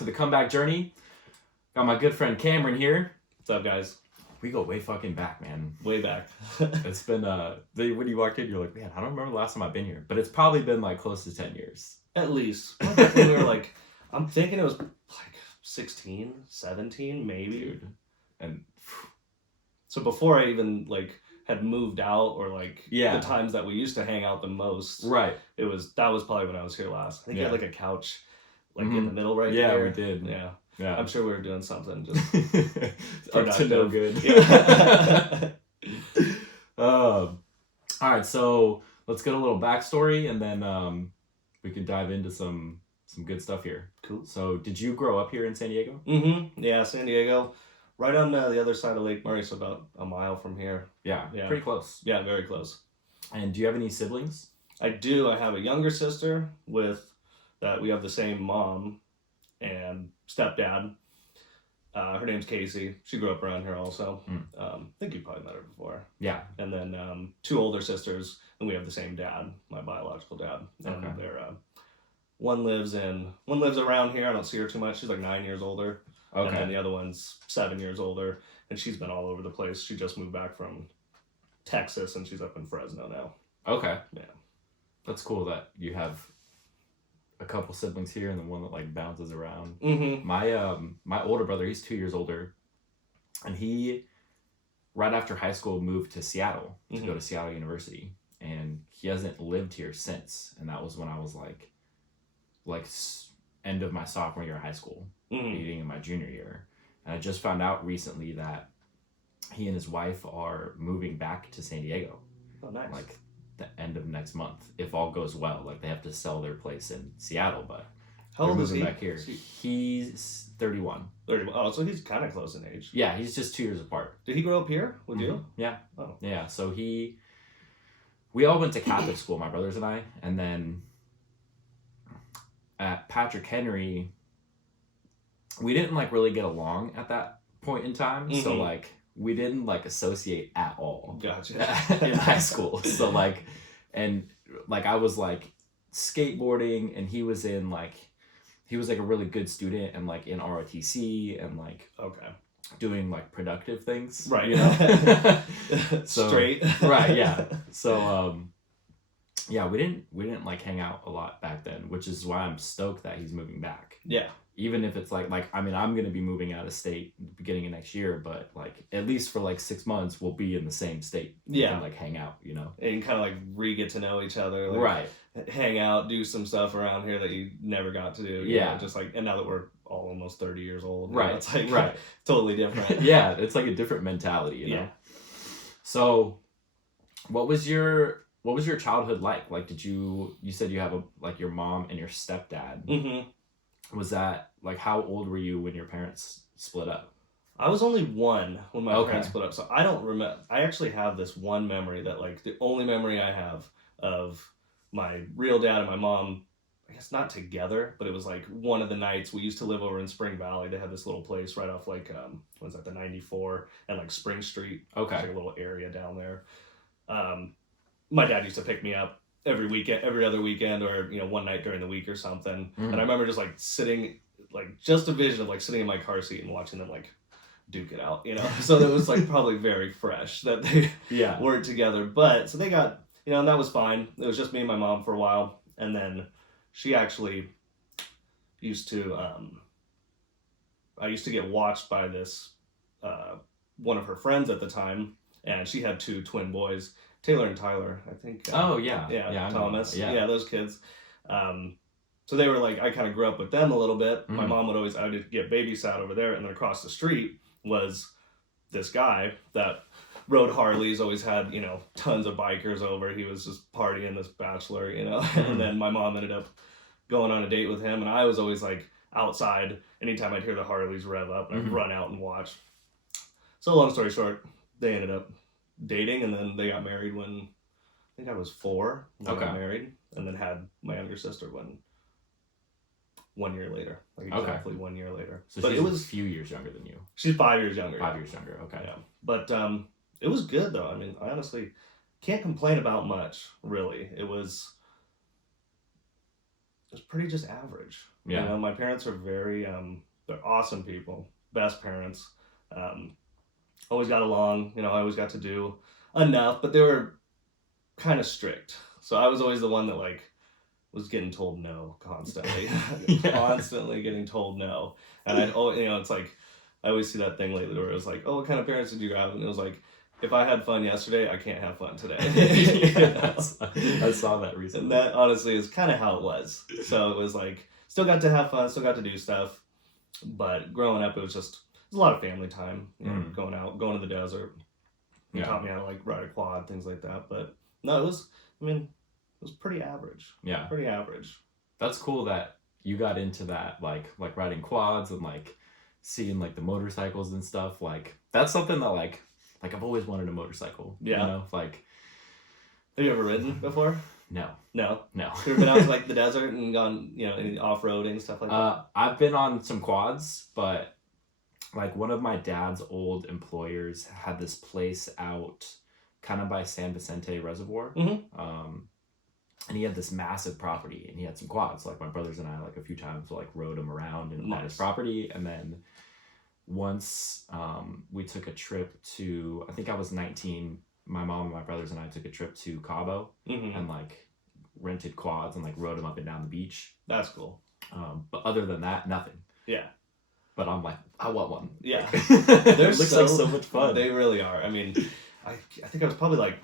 to the comeback journey. Got my good friend Cameron here. What's up, guys? We go way fucking back, man. Way back. It's been, when you walked in, you're like, man, I don't remember the last time I've been here. But it's probably been like close to 10 years. At least. We were like, I'm thinking it was like 16, 17, maybe. Dude. And so before I even like had moved out or like yeah, the times that we used to hang out the most. Right. That was probably when I was here last. I think you had like a couch like in the middle right there. there. Yeah, we did. Yeah. I'm sure we were doing something just up to no good. All right, so let's get a little backstory and then we can dive into some good stuff here. Cool. So did you grow up here in San Diego? Mm-hmm. Yeah, San Diego. Right on the other side of Lake Murray, so about a mile from here. Yeah, pretty close. Yeah, very close. And do you have any siblings? I do. I have a younger sister that we have the same mom and stepdad. Her name's Casey. She grew up around here also. I think you probably met her before. Yeah. And then 2 older sisters, and we have the same dad, my biological dad. And they're one lives around here. I don't see her too much. She's like 9 years older. Okay. And then the other one's 7 years older, and she's been all over the place. She just moved back from Texas, and she's up in Fresno now. Okay. Yeah. That's cool that you have a couple siblings here and the one that like bounces around. Mm-hmm. My older brother, he's 2 years older, and he right after high school moved to Seattle to go to Seattle University, and he hasn't lived here since. And that was when I was like end of my sophomore year of high school, beginning of my junior year. And I just found out recently that he and his wife are moving back to San Diego. Oh, nice. Like the end of next month, if all goes well. Like they have to sell their place in Seattle, but how old is he? Back here. He's 31. 31. Oh, so he's kind of close in age. Yeah, he's just 2 years apart. Did he grow up here with you? Yeah. Oh. Yeah. So we all went to Catholic school, my brothers and I, and then at Patrick Henry, we didn't like really get along at that point in time. So like we didn't like associate at all. Gotcha. In high school. So like, and like I was like skateboarding, and he was like a really good student and like in ROTC and like doing like productive things. Right. You know? So, straight. Right. Yeah. So yeah, we didn't like hang out a lot back then, which is why I'm stoked that he's moving back. Yeah. Even if it's like I mean, I'm gonna be moving out of state beginning of next year, but like at least for like 6 months we'll be in the same state. Yeah. And like hang out, you know. And kind of like get to know each other. Like, right. Hang out, do some stuff around here that you never got to do. Yeah. Know, just like, and now that we're all almost 30 years old. Right. You know, it's like right. Totally different. Yeah. It's like a different mentality, you know? So what was your childhood like? Like, you said you have your mom and your stepdad. Mm-hmm. Was that like, how old were you when your parents split up? I was only 1 when my parents split up, so I don't remember. I actually have this one memory that like the only memory I have of my real dad and my mom, I guess not together, but it was like one of the nights we used to live over in Spring Valley. They had this little place right off like the 94 and like Spring Street. Okay. Like a little area down there. My dad used to pick me up every other weekend, or one night during the week or something. And I remember just like sitting, like just a vision of like sitting in my car seat and watching them like duke it out, so it was like probably very fresh that they weren't together. But so they got, and that was fine. It was just me and my mom for a while, and then she actually used to I used to get watched by this one of her friends at the time, and she had 2 twin boys, Taylor and Tyler, I think. Thomas. Yeah, those kids. So they were like, I kind of grew up with them a little bit. My mom I would get babysat over there, and then across the street was this guy that rode Harleys, always had, tons of bikers over. He was just partying, this bachelor, and then my mom ended up going on a date with him, and I was always like outside anytime I'd hear the Harleys rev up, and I'd run out and watch. So long story short, they ended up dating, and then they got married when I think I was 4 when they got married, and then had my younger sister when 1 year later, like exactly 1 year later. So but it was a few years younger than you. She's 5 years younger. 5 years younger. Okay. Yeah, but it was good though. I mean, I honestly can't complain about much. Really, it was was pretty just average. Yeah. You know, my parents are very, they're awesome people, best parents. Always got along, you know, I always got to do enough, but they were kind of strict. So I was always the one that like was getting told no constantly, Yeah. constantly getting told no. And you know, it's like, I always see that thing lately where it was like, oh, what kind of parents did you have? And it was like, if I had fun yesterday, I can't have fun today. Yes. I saw that recently. And that honestly is kind of how it was. So it was like, still got to have fun, still got to do stuff. But growing up, it was a lot of family time, you know, going out, going to the desert. He taught me how to like ride a quad, things like that. But no, it was pretty average. Yeah. Pretty average. That's cool that you got into that, like riding quads and like seeing like the motorcycles and stuff. Like that's something that like I've always wanted a motorcycle. Yeah. You know, like. Have you ever ridden before? No. No. Have you ever been out to like the desert and gone, you know, any off-roading, stuff like that? I've been on some quads, but like one of my dad's old employers had this place out kind of by San Vicente Reservoir. And he had this massive property and he had some quads. Like my brothers and I like a few times like rode him around and on his property. And then once we took a trip to, I think I was 19, my mom and my brothers and I took a trip to Cabo and like rented quads and like rode them up and down the beach. That's cool. But other than that, nothing. Yeah. But I'm like, I want one. Yeah. It looks like so much fun. They really are. I mean, I think I was probably like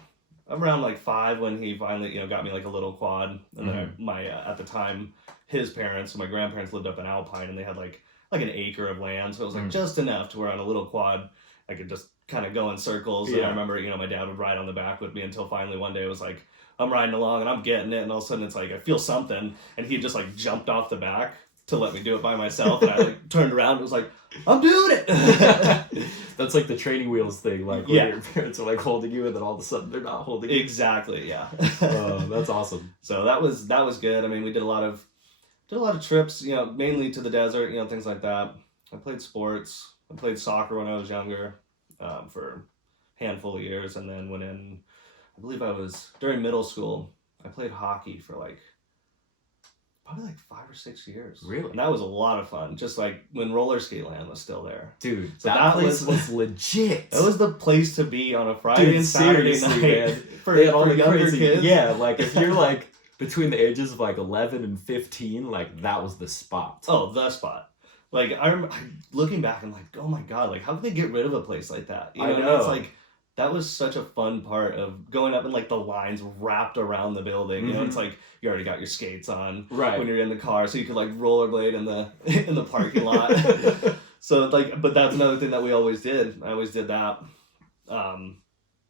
around like 5 when he finally, you know, got me like a little quad. And then my at the time, his parents, so my grandparents lived up in Alpine and they had like an acre of land. So it was like just enough to where on a little quad, I could just kind of go in circles. Yeah. And I remember, you know, my dad would ride on the back with me until finally one day it was like, I'm riding along and I'm getting it. And all of a sudden it's like, I feel something. And he just like jumped off the back to let me do it by myself. And I like turned around and was like, I'm doing it. That's like the training wheels thing. Like when your parents are like holding you and then all of a sudden they're not holding you. Exactly. Yeah. That's awesome. So that was good. I mean, we did a lot of trips, you know, mainly to the desert, you know, things like that. I played sports. I played soccer when I was younger, for a handful of years. And then I believe I was during middle school, I played hockey for like probably like 5 or 6 years. Really? And that was a lot of fun. Just like when roller skate land was still there. Dude, so that place was legit. That was the place to be on a Friday and Saturday night. Man. For younger kids. Yeah, like if you're like between the ages of like 11 and 15, like that was the spot. Oh, the spot. Like I remember looking back and like, oh my God, like how could they get rid of a place like that? You know? I know. It's like, that was such a fun part of going up in like the lines wrapped around the building. You know, it's like you already got your skates on when you're in the car, so you could like rollerblade in the parking lot. So like, but that's another thing that we always did. I always did that. And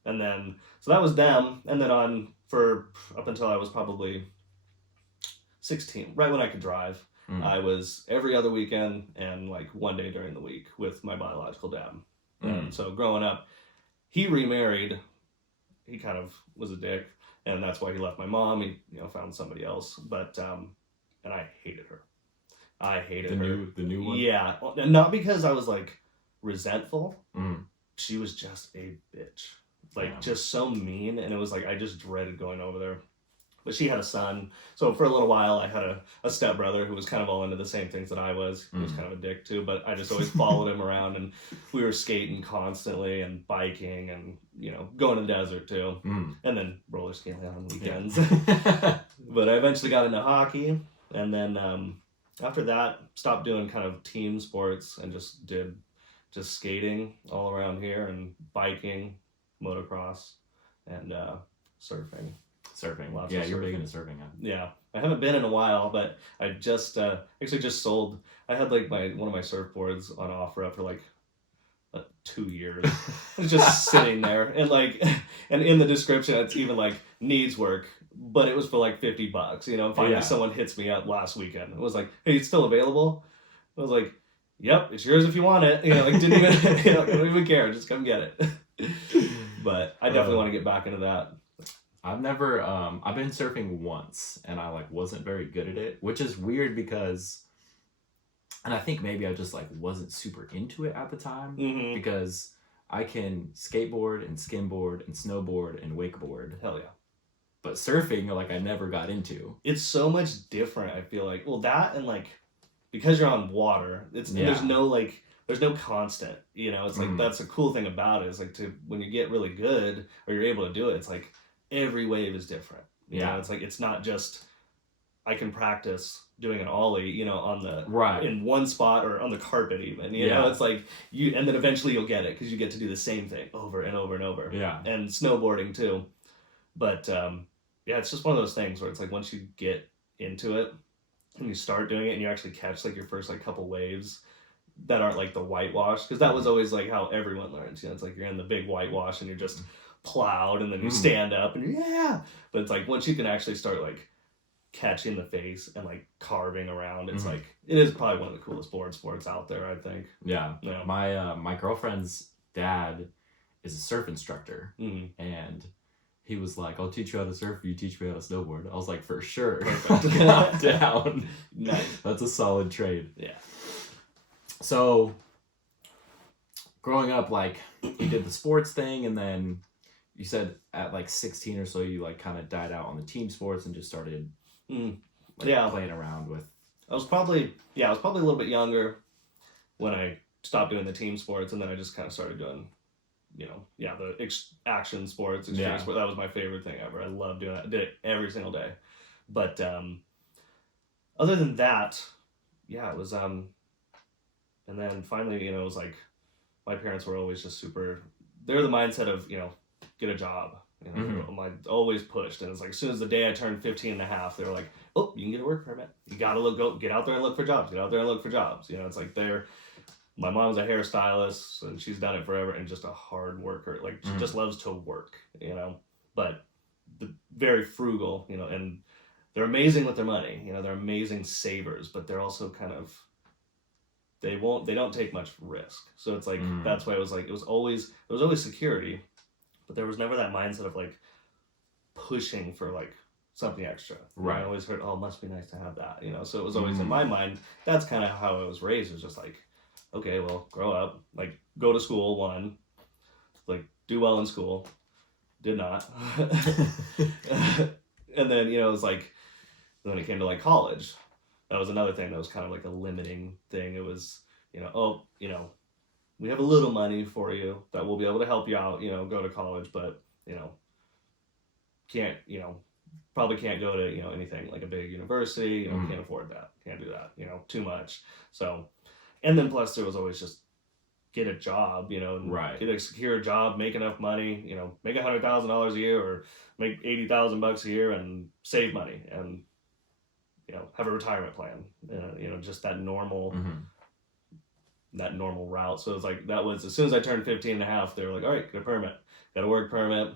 then so that was them. And then up until I was probably 16, right when I could drive. I was every other weekend and like one day during the week with my biological dad. And so growing up, he remarried. He kind of was a dick, and that's why he left my mom. He, you know, found somebody else. But and I hated her. I hated her. The new one? Yeah. Not because I was like resentful. She was just a bitch. Like just so mean, and it was like I just dreaded going over there. But she had a son. So for a little while, I had a stepbrother who was kind of all into the same things that I was. He was kind of a dick too, but I just always followed him around, and we were skating constantly and biking and, you know, going to the desert too. And then roller skating on weekends. Yeah. But I eventually got into hockey. And then after that, stopped doing kind of team sports and just did skating all around here and biking, motocross, and surfing. Surfing. Yeah, you're big into surfing. Huh? Yeah. I haven't been in a while, but I just actually just sold. I had like one of my surfboards on offer for like 2 years. It's just sitting there, and like, and in the description it's even like needs work, but it was for like $50. You know, finally someone hits me up last weekend. It was like, hey, it's still available. I was like, yep, it's yours if you want it. You know, like didn't even don't even care. Just come get it. But I definitely want to get back into that. I've never, I've been surfing once and I like wasn't very good at it, which is weird because, and I think maybe I just like wasn't super into it at the time because I can skateboard and skimboard and snowboard and wakeboard. Hell yeah. but surfing, like, I never got into. It's so much different, I feel like. Well, that and like, because you're on water, there's no constant, it's like, that's a cool thing about it, is like, when you get really good or you're able to do it, it's like every wave is different. It's like, it's not just I can practice doing an ollie, on the in one spot or on the carpet even, it's like and then eventually you'll get it because you get to do the same thing over and over and over. And snowboarding too. But it's just one of those things where it's like, once you get into it and you start doing it and you actually catch like your first like couple waves that aren't like the whitewash, because that was always like how everyone learns, it's like you're in the big whitewash and you're just plowed and then you stand up and but it's like, once you can actually start like catching the face and like carving around, it's like, it is probably one of the coolest board sports out there, I think. My girlfriend's dad is a surf instructor, and he was like, I'll teach you how to surf, you teach me how to snowboard. I was like, for sure. I'm down. Nice. That's a solid trade. Yeah. So growing up, like, you did the sports thing, and then you said at like 16 or so you like kind of died out on the team sports and just started playing around with. I was probably a little bit younger when I stopped doing the team sports, and then I just kind of started doing the action sports, extreme sport. That was my favorite thing ever. I loved doing that. I did it every single day. But other than that, it was and then finally, it was like, my parents were always just super, they're the mindset of, get a job. I'm always pushed, and it's like, as soon as the day I turned 15 and a half, they were like, oh, you can get a work permit. You gotta get out there and look for jobs. It's like my mom's a hairstylist, and she's done it forever, and just a hard worker. Like, she just loves to work, but very frugal, and they're amazing with their money. They're amazing savers, but they're also kind of, they don't take much risk. So it's like, that's why it was like, it was always security, but there was never that mindset of like pushing for like something extra. I always heard, oh, it must be nice to have that, so it was always in my mind. That's kind of how I was raised. It was just like, okay, well, grow up, like, go to school, like, do well in school, did not. And then, it was like, when it came to like college, that was another thing that was kind of like a limiting thing. It was, we have a little money for you that will be able to help you out, go to college, but, probably can't go to, anything like a big university, can't afford that, can't do that, too much. So, and then plus there was always just get a job, and get a secure job, make enough money, make $100,000 a year or make $80,000 a year and save money and, have a retirement plan, just that normal, route. So it's like, that was, as soon as I turned 15 and a half, they were like, all right, get a permit, got a work permit.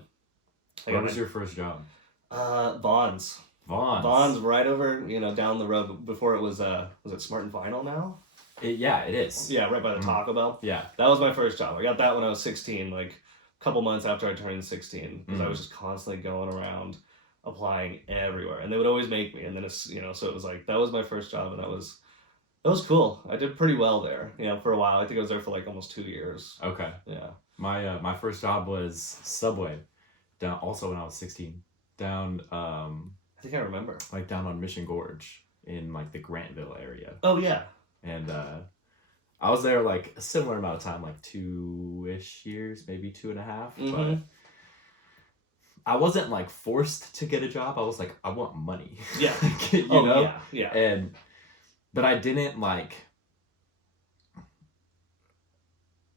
What was your first job? Vons right over, down the road before it was it Smart and Final now? It is. Yeah, right by the Taco Bell. Yeah. That was my first job. I got that when I was 16, like a couple months after I turned 16, because I was just constantly going around applying everywhere, and they would always make me. And then it's, so it was like, that was my first job, and that was cool. I did pretty well there, for a while. I think I was there for like almost 2 years. Okay. Yeah. My first job was Subway, down also when I was 16, down I think I remember. Like down on Mission Gorge in like the Grantville area. Oh yeah. And I was there like a similar amount of time, like 2-ish years, maybe 2.5. But I wasn't like forced to get a job. I was like, I want money. Yeah. you know? Yeah. But I didn't like,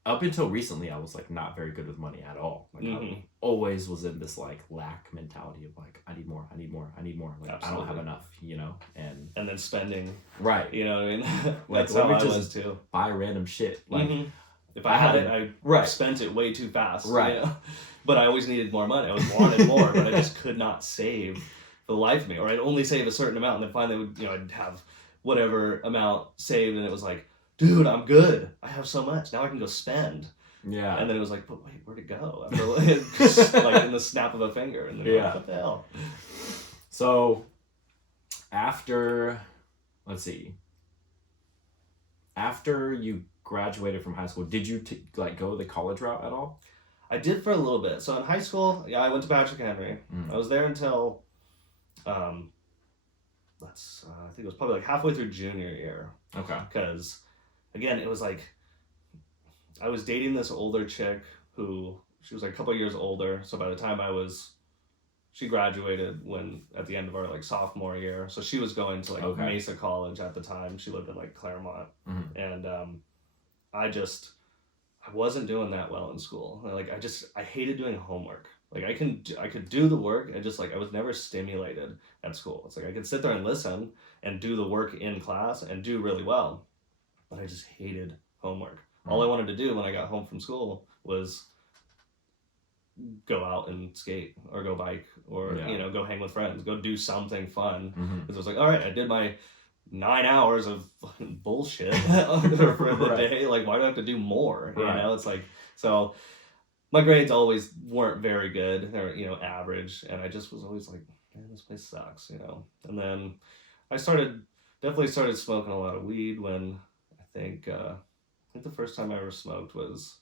up until recently, I was like not very good with money at all. Like I always was in this like lack mentality of like, I need more. Like Absolutely. I don't have enough, and then spending. Right. You know what I mean? Like, That's let me how I just was too. buy random shit. Like if I had it, I spent it way too fast. Right. But I always needed more money. I always wanted more, but I just could not save for the life of me. Or I'd only save a certain amount, and then finally I'd have whatever amount saved, and it was like, dude, I'm good. I have so much. Now I can go spend. Yeah. And then it was like, but wait, where'd it go? After like in the snap of a finger. And then you're like, what the hell? So after you graduated from high school, did you go the college route at all? I did for a little bit. So in high school, yeah, I went to Patrick Henry. I was there until, I think it was probably like halfway through junior year. Okay. Because, again, it was like, I was dating this older chick who, she was like a couple of years older. So by the time she graduated at the end of our like sophomore year. So she was going to like Mesa College at the time. She lived in like Claremont. And I wasn't doing that well in school. Like I hated doing homework. Like I could do the work. I was never stimulated at school. It's like I could sit there and listen and do the work in class and do really well, but I just hated homework. All I wanted to do when I got home from school was go out and skate or go bike or go hang with friends, go do something fun. Because it was like, all right, I did my 9 hours of fucking bullshit for the day. Like, why do I have to do more? You know, it's like, so my grades always weren't very good. They were, average. And I just was always like, man, this place sucks, And then I definitely started smoking a lot of weed when I think the first time I ever smoked was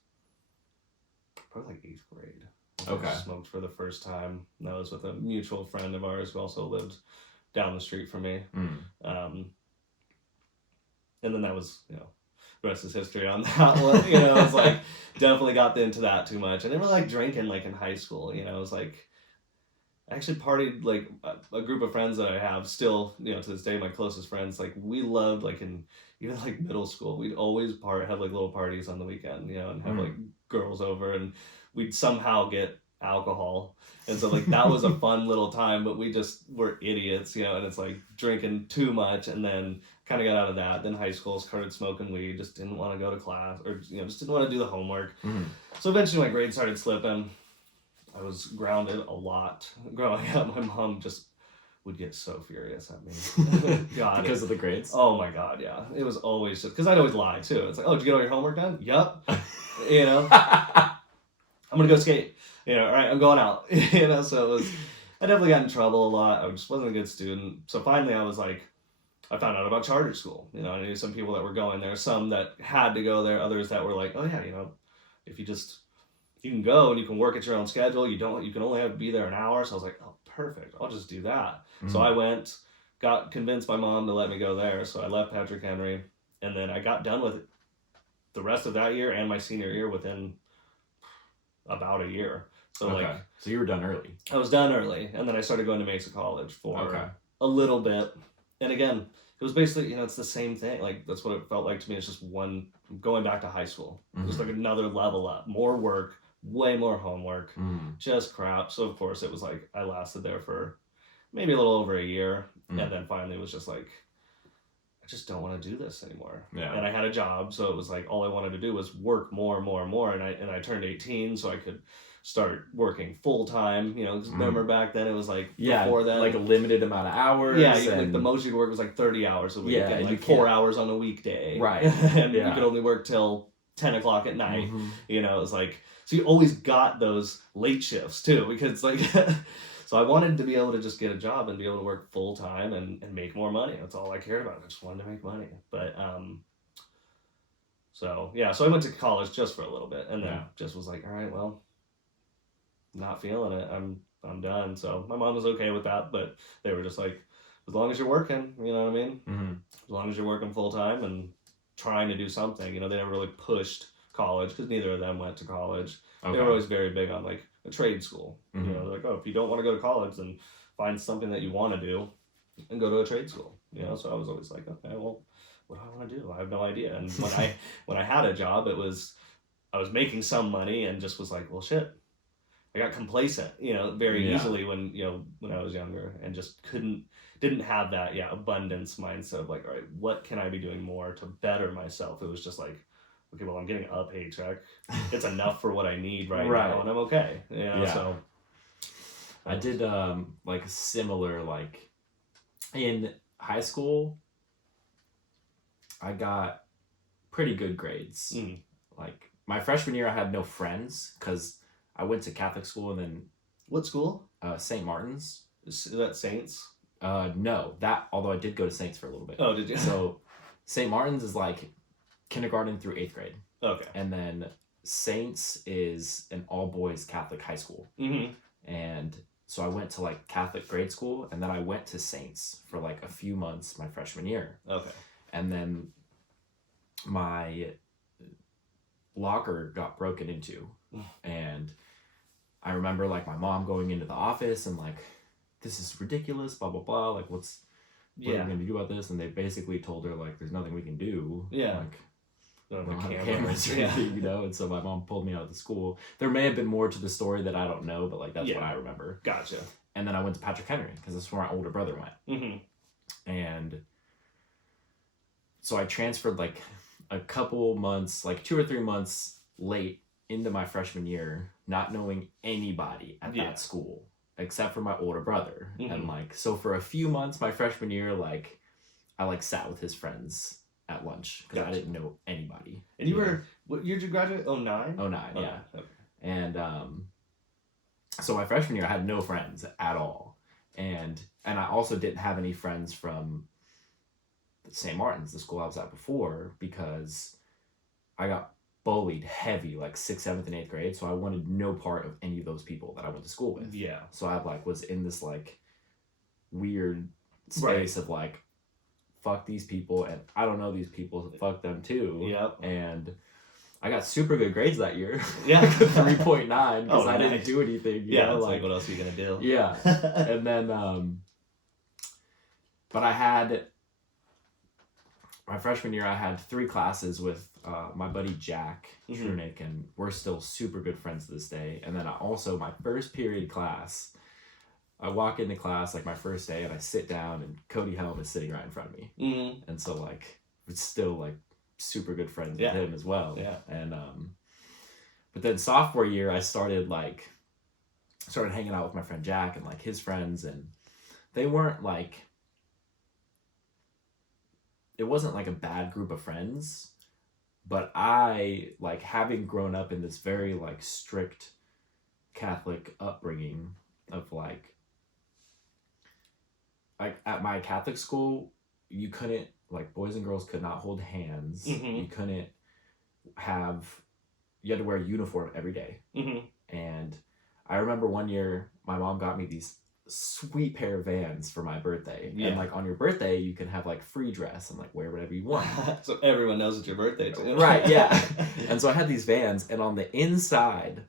probably like 8th grade. I smoked for the first time. And that was with a mutual friend of ours who also lived down the street from me. And then that was, the rest is history on that one. It was like, definitely got into that too much. I didn't really like drinking like in high school. It was like, I actually partied like a group of friends that I have still, to this day, my closest friends. Like we loved like even like middle school, we'd always have like little parties on the weekend, and have like girls over, and we'd somehow get alcohol. And so like that was a fun little time, but we just were idiots, and it's like drinking too much, and then kind of got out of that. Then high school, started smoking weed, just didn't want to go to class, or just didn't want to do the homework. So eventually my grades started slipping. I was grounded a lot growing up. My mom just would get so furious at me. God, because of the grades? Oh my God, yeah. It was always just, because I'd always lie too. It's like, oh, did you get all your homework done? Yup. I'm gonna go skate. All right, I'm going out. So I definitely got in trouble a lot. I just wasn't a good student. So finally I was like, I found out about charter school. I knew some people that were going there, some that had to go there, others that were like, oh yeah, if you can go and you can work at your own schedule. You can only have to be there an hour. So I was like, oh, perfect. I'll just do that. So I went, got convinced my mom to let me go there. So I left Patrick Henry, and then I got done with the rest of that year and my senior year within about a year. So so you were done early. I was done early, and then I started going to Mesa College for a little bit. And again, it was basically, it's the same thing. Like, that's what it felt like to me. It's just going back to high school. Just like another level up, more work, way more homework, just crap. So of course it was like, I lasted there for maybe a little over a year. And then finally it was just like, I just don't want to do this anymore. Yeah. And I had a job. So it was like, all I wanted to do was work more and more and more. And I turned 18, so I could start working full time. Remember back then it was like, before then, like a limited amount of hours. Yeah, like the most you could work was like 30 hours a week. Yeah, and like 4 hours on a weekday. Right. And you could only work till 10 o'clock at night. It was like, so you always got those late shifts too, because like, so I wanted to be able to just get a job and be able to work full time and make more money. That's all I cared about. I just wanted to make money. But, so I went to college just for a little bit, and then just was like, all right, well, not feeling it. I'm done. So my mom was okay with that, but they were just like, as long as you're working, you know what I mean? As long as you're working full time and trying to do something, they never really pushed college because neither of them went to college. They were always very big on like a trade school. They're like, oh, if you don't want to go to college, then find something that you want to do and go to a trade school. So I was always like, okay, well, what do I want to do? I have no idea. And when I had a job, I was making some money and just was like, well, shit. I got complacent, very easily when I was younger, and just didn't have that abundance mindset of like, all right, what can I be doing more to better myself? It was just like, okay, well, I'm getting a paycheck. It's enough for what I need right now, and I'm okay. So I did like similar, like in high school, I got pretty good grades. Like my freshman year, I had no friends because I went to Catholic school, and then... What school? St. Martin's. Is that Saints? No. Although I did go to Saints for a little bit. Oh, did you? So, St. Martin's is like kindergarten through 8th grade. Okay. And then Saints is an all-boys Catholic high school. Mm-hmm. And so I went to like Catholic grade school, and then I went to Saints for like a few months my freshman year. Okay. And then my locker got broken into, and I remember like my mom going into the office and like, this is ridiculous, blah blah blah, like what are we gonna do about this? And they basically told her like, there's nothing we can do. Yeah. Like, Don't we don't have have cameras. cameras or anything, you know. And so my mom pulled me out of the school. There may have been more to the story that I don't know, but like that's what I remember. Gotcha. And then I went to Patrick Henry because that's where my older brother went. Mm-hmm. And so I transferred like a couple months, like 2 or 3 months late into my freshman year, not knowing anybody at that school except for my older brother. Mm-hmm. And like, so for a few months my freshman year, like I like sat with his friends at lunch because I didn't know anybody. And you were, what year did you graduate? 09? 09, yeah. Okay. And so my freshman year I had no friends at all. And I also didn't have any friends from St. Martin's, the school I was at before, because I got bullied heavy like 6th, 7th, and 8th grade. So I wanted no part of any of those people that I went to school with. Yeah. So I like was in this like weird space of like, fuck these people, and I don't know these people, so fuck them too. Yep. And I got super good grades that year. Yeah. 3.9 because I didn't nice. do anything. Yeah, know? it's like, what else are you gonna do? Yeah. And then but I had my freshman year I had 3 classes with my buddy Jack Trunick, and we're still super good friends to this day. And then I also, my first period class, I walk into class like my first day and I sit down and Cody Helm is sitting right in front of me. Mm-hmm. And so like it's still like super good friends with him as well. Yeah. And but then sophomore year I started hanging out with my friend Jack and like his friends, and they weren't like, it wasn't like a bad group of friends, but I, like, having grown up in this very like strict Catholic upbringing of like at my Catholic school, you couldn't, like, boys and girls could not hold hands. Mm-hmm. You couldn't you had to wear a uniform every day. Mm-hmm. And I remember one year my mom got me these sweet pair of Vans for my birthday. Yeah. And like on your birthday you can have like free dress and like wear whatever you want. So everyone knows it's your birthday too. Right, yeah. And so I had these Vans, and on the inside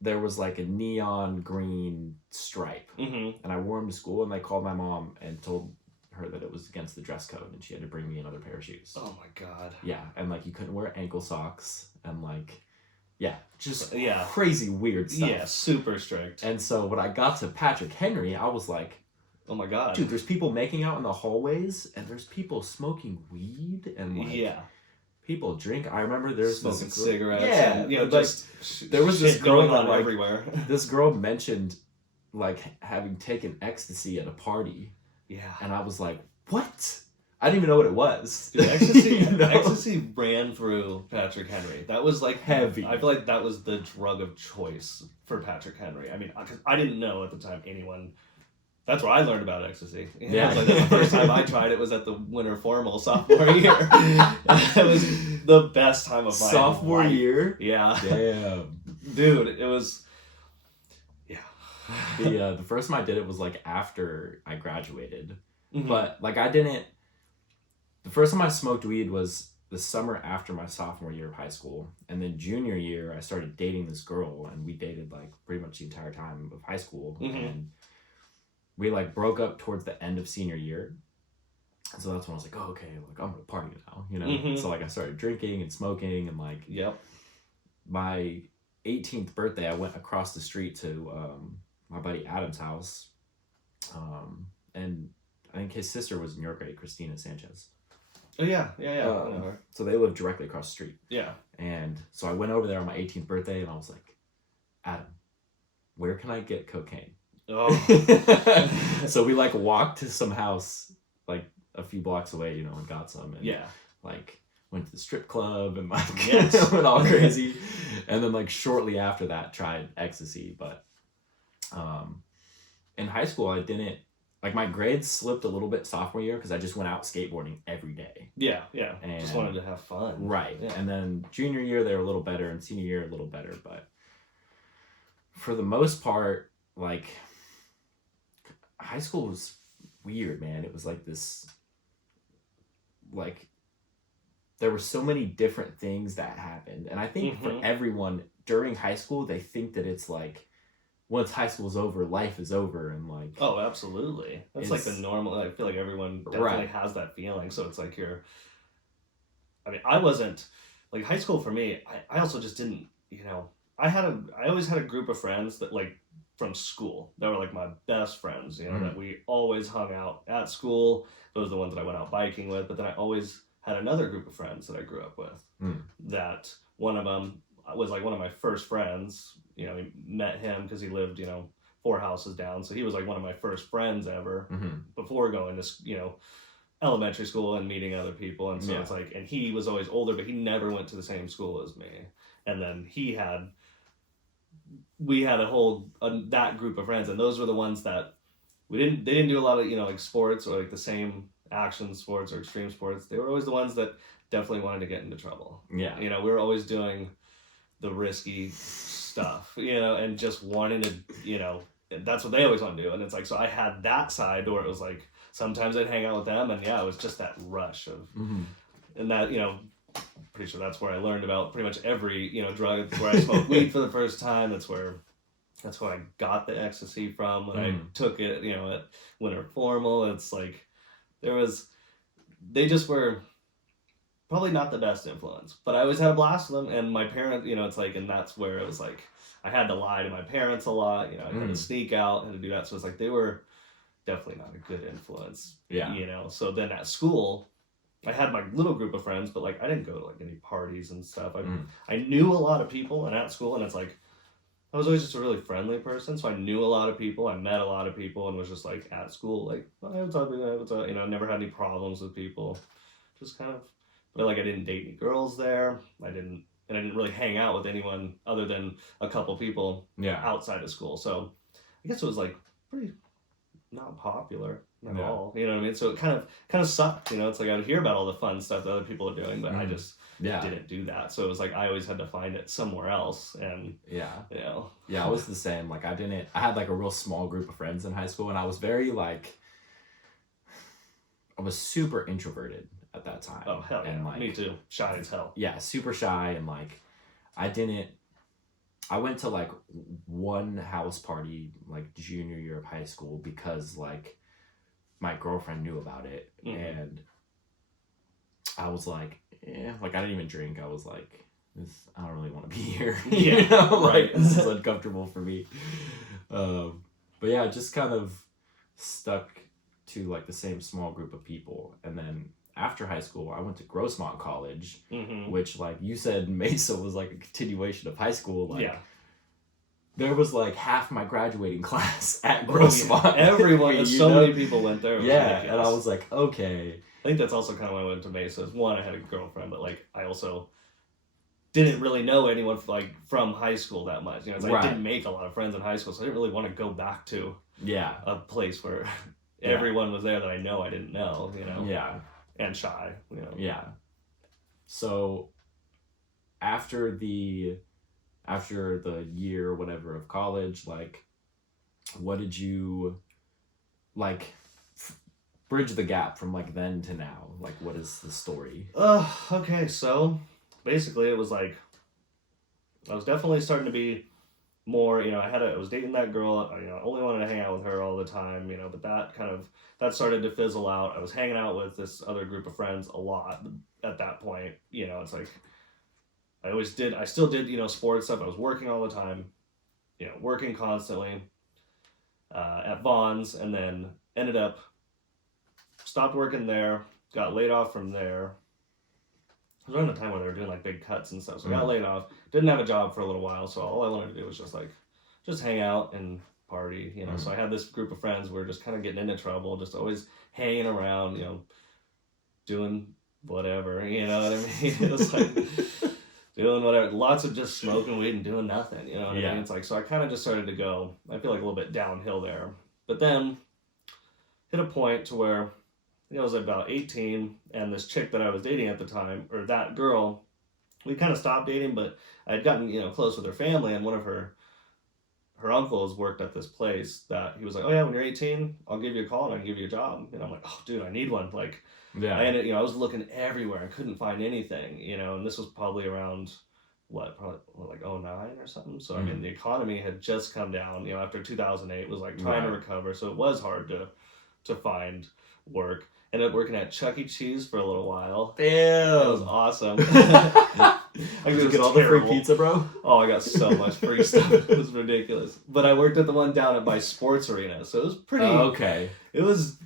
there was like a neon green stripe. Mm-hmm. And I wore them to school, and they called my mom and told her that it was against the dress code and she had to bring me another pair of shoes. Oh my god. Yeah, and like you couldn't wear ankle socks, and like, yeah, just Yeah. crazy weird stuff. Yeah, super strict. And so when I got to Patrick Henry, I was like, Oh my god. dude, there's people making out in the hallways, and there's people smoking weed, and like people drink. I remember there's smoking this girl, cigarettes. Yeah, And, you know, like, just there was this shit girl going that, on like, everywhere. this girl mentioned like having taken ecstasy at a party, Yeah. and I was like, what? I didn't even know what it was. Dude, ecstasy, You know? ecstasy ran through Patrick Henry. That was like Heavy. I feel like that was the drug of choice for Patrick Henry. I mean, because I didn't know at the time anyone. That's where I learned about ecstasy. Yeah. Like, that's the first time I tried it was at the winter formal sophomore year. It was the best time of my sophomore life. year. Yeah. Damn. Dude, it was. Yeah. The first time I did it was like after I graduated. Mhm. But like the first time I smoked weed was the summer after my sophomore year of high school. And then junior year I started dating this girl, and we dated like pretty much the entire time of high school. Mhm. And we like broke up towards the end of senior year. So that's when I was like, oh, okay, like I'm gonna party now, you know? Mhm. So like I started drinking and smoking, and like Yep. my 18th birthday I went across the street to my buddy Adam's house. And I think his sister was in your grade, Christina Sanchez. Oh yeah. I know her. So they lived directly across the street. Yeah. And so I went over there on my 18th birthday, and I was like, Adam, where can I get cocaine? Oh. So we like walked to some house like a few blocks away, you know, and got some. And Yeah. like went to the strip club and like Yes. went all crazy. And then like shortly after that tried ecstasy. But in high school I didn't like my grades slipped a little bit sophomore year because I just went out skateboarding every day. Yeah. And Just wanted to have fun. Right. Yeah. And then junior year they were a little better, and senior year a little better, but for the most part, like high school was weird, man. It was like this, like there were so many different things that happened, and I think for everyone during high school they think that it's like once high school's over, life is over, and like oh, absolutely, that's like the normal. I feel like everyone definitely has that feeling. So it's like I mean, I wasn't like high school for me. I also just didn't, I always had a group of friends that like from school that were like my best friends, that we always hung out at school. Those are the ones that I went out biking with. But then I always had another group of friends that I grew up with. That one of them was like one of my first friends. We met him because he lived, 4 houses down. So he was like one of my first friends ever before going to, elementary school and meeting other people. And so it's like, and he was always older, but he never went to the same school as me. And then we had that group of friends, and those were the ones that they didn't do a lot of, like sports or like the same action sports or extreme sports. They were always the ones that definitely wanted to get into trouble. Yeah. We were always doing the risky stuff, and just wanting to, that's what they always want to do. And it's like, so I had that side where it was like, sometimes I'd hang out with them, and it was just that rush of, and that, pretty sure that's where I learned about pretty much every, drug. It's where I smoked weed for the first time. That's where I got the ecstasy from when I took it, at Winter Formal. It's like, they just were probably not the best influence, but I always had a blast with them. And my parents, it's like, and that's where it was like, I had to lie to my parents a lot, I had to sneak out, had to do that. So it's like, they were definitely not a good influence. Yeah. So then at school, I had my little group of friends, but like I didn't go to like any parties and stuff. I knew a lot of people, and at school, and it's like I was always just a really friendly person, so I knew a lot of people. I met a lot of people, and was just like at school, like, hey, what's up? What's up? Never had any problems with people. Just kind of, but like I didn't date any girls there. I didn't really hang out with anyone other than a couple people outside of school. So I guess it was like pretty not popular at all. You know what I mean? So it kind of sucked. It's like I would hear about all the fun stuff that other people are doing, but I just didn't do that. So it was like I always had to find it somewhere else. And I was the same. Like I had like a real small group of friends in high school, and I was very like, I was super introverted at that time. Oh hell yeah, and like, me too. Shy as hell. Yeah, super shy, and like I went to like one house party like junior year of high school because like my girlfriend knew about it, and I was like, like I didn't even drink. I was like, I don't really want to be here. Like this is uncomfortable for me. But yeah, just kind of stuck to like the same small group of people. And then after high school, I went to Grossmont College, which like you said, Mesa was like a continuation of high school. Like, there was like half my graduating class at Grossmont. Everyone, so many people went there. And I was like, okay. I think that's also kind of why I went to Mesa. One, I had a girlfriend, but like I also didn't really know anyone like from high school that much. I didn't make a lot of friends in high school, so I didn't really want to go back to a place where everyone was there that I didn't know. And shy. Yeah. So after the year or whatever of college, like, what did you like bridge the gap from like then to now? Like, what is the story? Okay, so basically it was like I was definitely starting to be more, I was dating that girl, I only wanted to hang out with her all the time, but that started to fizzle out. I was hanging out with this other group of friends a lot at that point. It's like I still did, sports stuff. I was working all the time, working constantly at Vaughn's, and then ended up stopped working there, got laid off from there. It was around the time where they were doing like big cuts and stuff. So I got laid off, didn't have a job for a little while. So all I wanted to do was just hang out and party, So I had this group of friends. We were just kind of getting into trouble, just always hanging around, doing whatever, you know what I mean? It was like doing whatever, lots of just smoking weed and doing nothing, you know what I mean? It's like, so I kind of just started to go, I feel like a little bit downhill there. But then hit a point to where I was about 18, and this chick that I was dating at the time, or that girl, we kind of stopped dating, but I had gotten, close with her family, and one of her uncles worked at this place that he was like, oh yeah, when you're 18, I'll give you a call and I can give you a job. And I'm like, oh dude, I need one. Like, Yeah. I was looking everywhere. I couldn't find anything, and this was probably around, probably like 09 or something. So, I mean, the economy had just come down, after 2008 was like trying to recover. So it was hard to find work. Ended up working at Chuck E. Cheese for a little while. Damn. That was awesome. Did you get all the free pizza, bro? Oh, I got so much free stuff. It was ridiculous. But I worked at the one down at my sports arena, so it was pretty. Okay. It was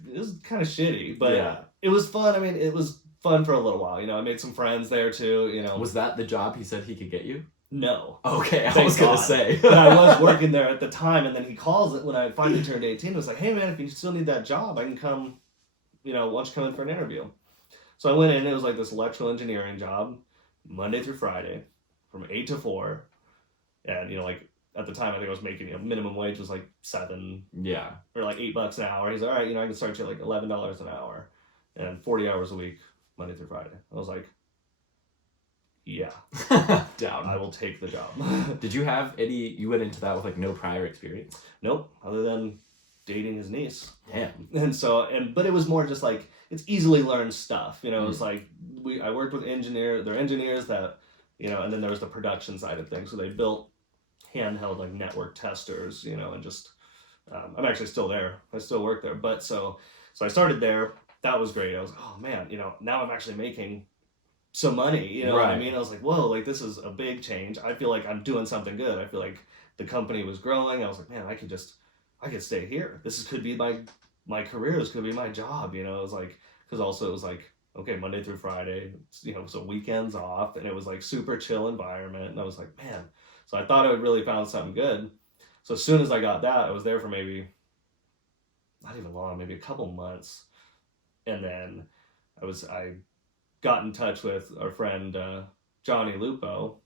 kind of shitty, but it was fun. I mean, it was fun for a little while. I made some friends there too. Was that the job he said he could get you? No. Okay, I was gonna say. But I was working there at the time, and then he calls it when I finally turned 18. It was like, hey man, if you still need that job, I can come. Why don't you come in for an interview? So I went in. It was like this electrical engineering job, Monday through Friday, from 8 to 4, and like at the time I think I was making minimum wage was like $7, or like $8 an hour. He's like, all right, I can start you at like $11 an hour, and 40 hours a week, Monday through Friday. I was like, yeah, down. I will take the job. Did you have any? You went into that with like no prior experience? Nope, other than dating his niece. Yeah. But it was more just like, it's easily learned stuff. It was like, I worked with they're engineers that, and then there was the production side of things. So they built handheld like network testers, and just, I'm actually still there. I still work there. But so I started there. That was great. I was like, oh man, now I'm actually making some money, you know what I mean? I was like, whoa, like this is a big change. I feel like I'm doing something good. I feel like the company was growing. I was like, man, I could stay here. Could be my career. This could be my job. It was like, because also it was like, okay, Monday through Friday, so weekends off, and it was like super chill environment. And I was like, man, so I thought I would really found something good. So as soon as I got that, I was there for maybe, not even long, maybe a couple months. And then I got in touch with our friend, Johnny Lupo.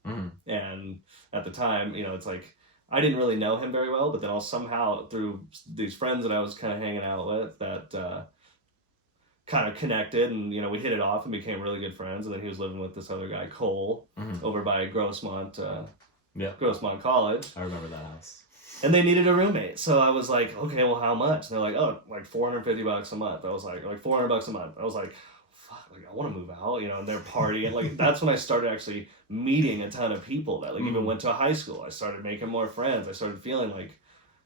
And at the time, it's like, I didn't really know him very well, but then I'll somehow, through these friends that I was kind of hanging out with, that kind of connected, and we hit it off and became really good friends. And then he was living with this other guy, Cole, over by Grossmont College. I remember that house. And they needed a roommate, so I was like, okay, well, how much? And they're like, oh, like $450 a month. I was like $400 a month. I was like, like I want to move out, and they're partying. Like that's when I started actually meeting a ton of people that even went to high school. I started making more friends. I started feeling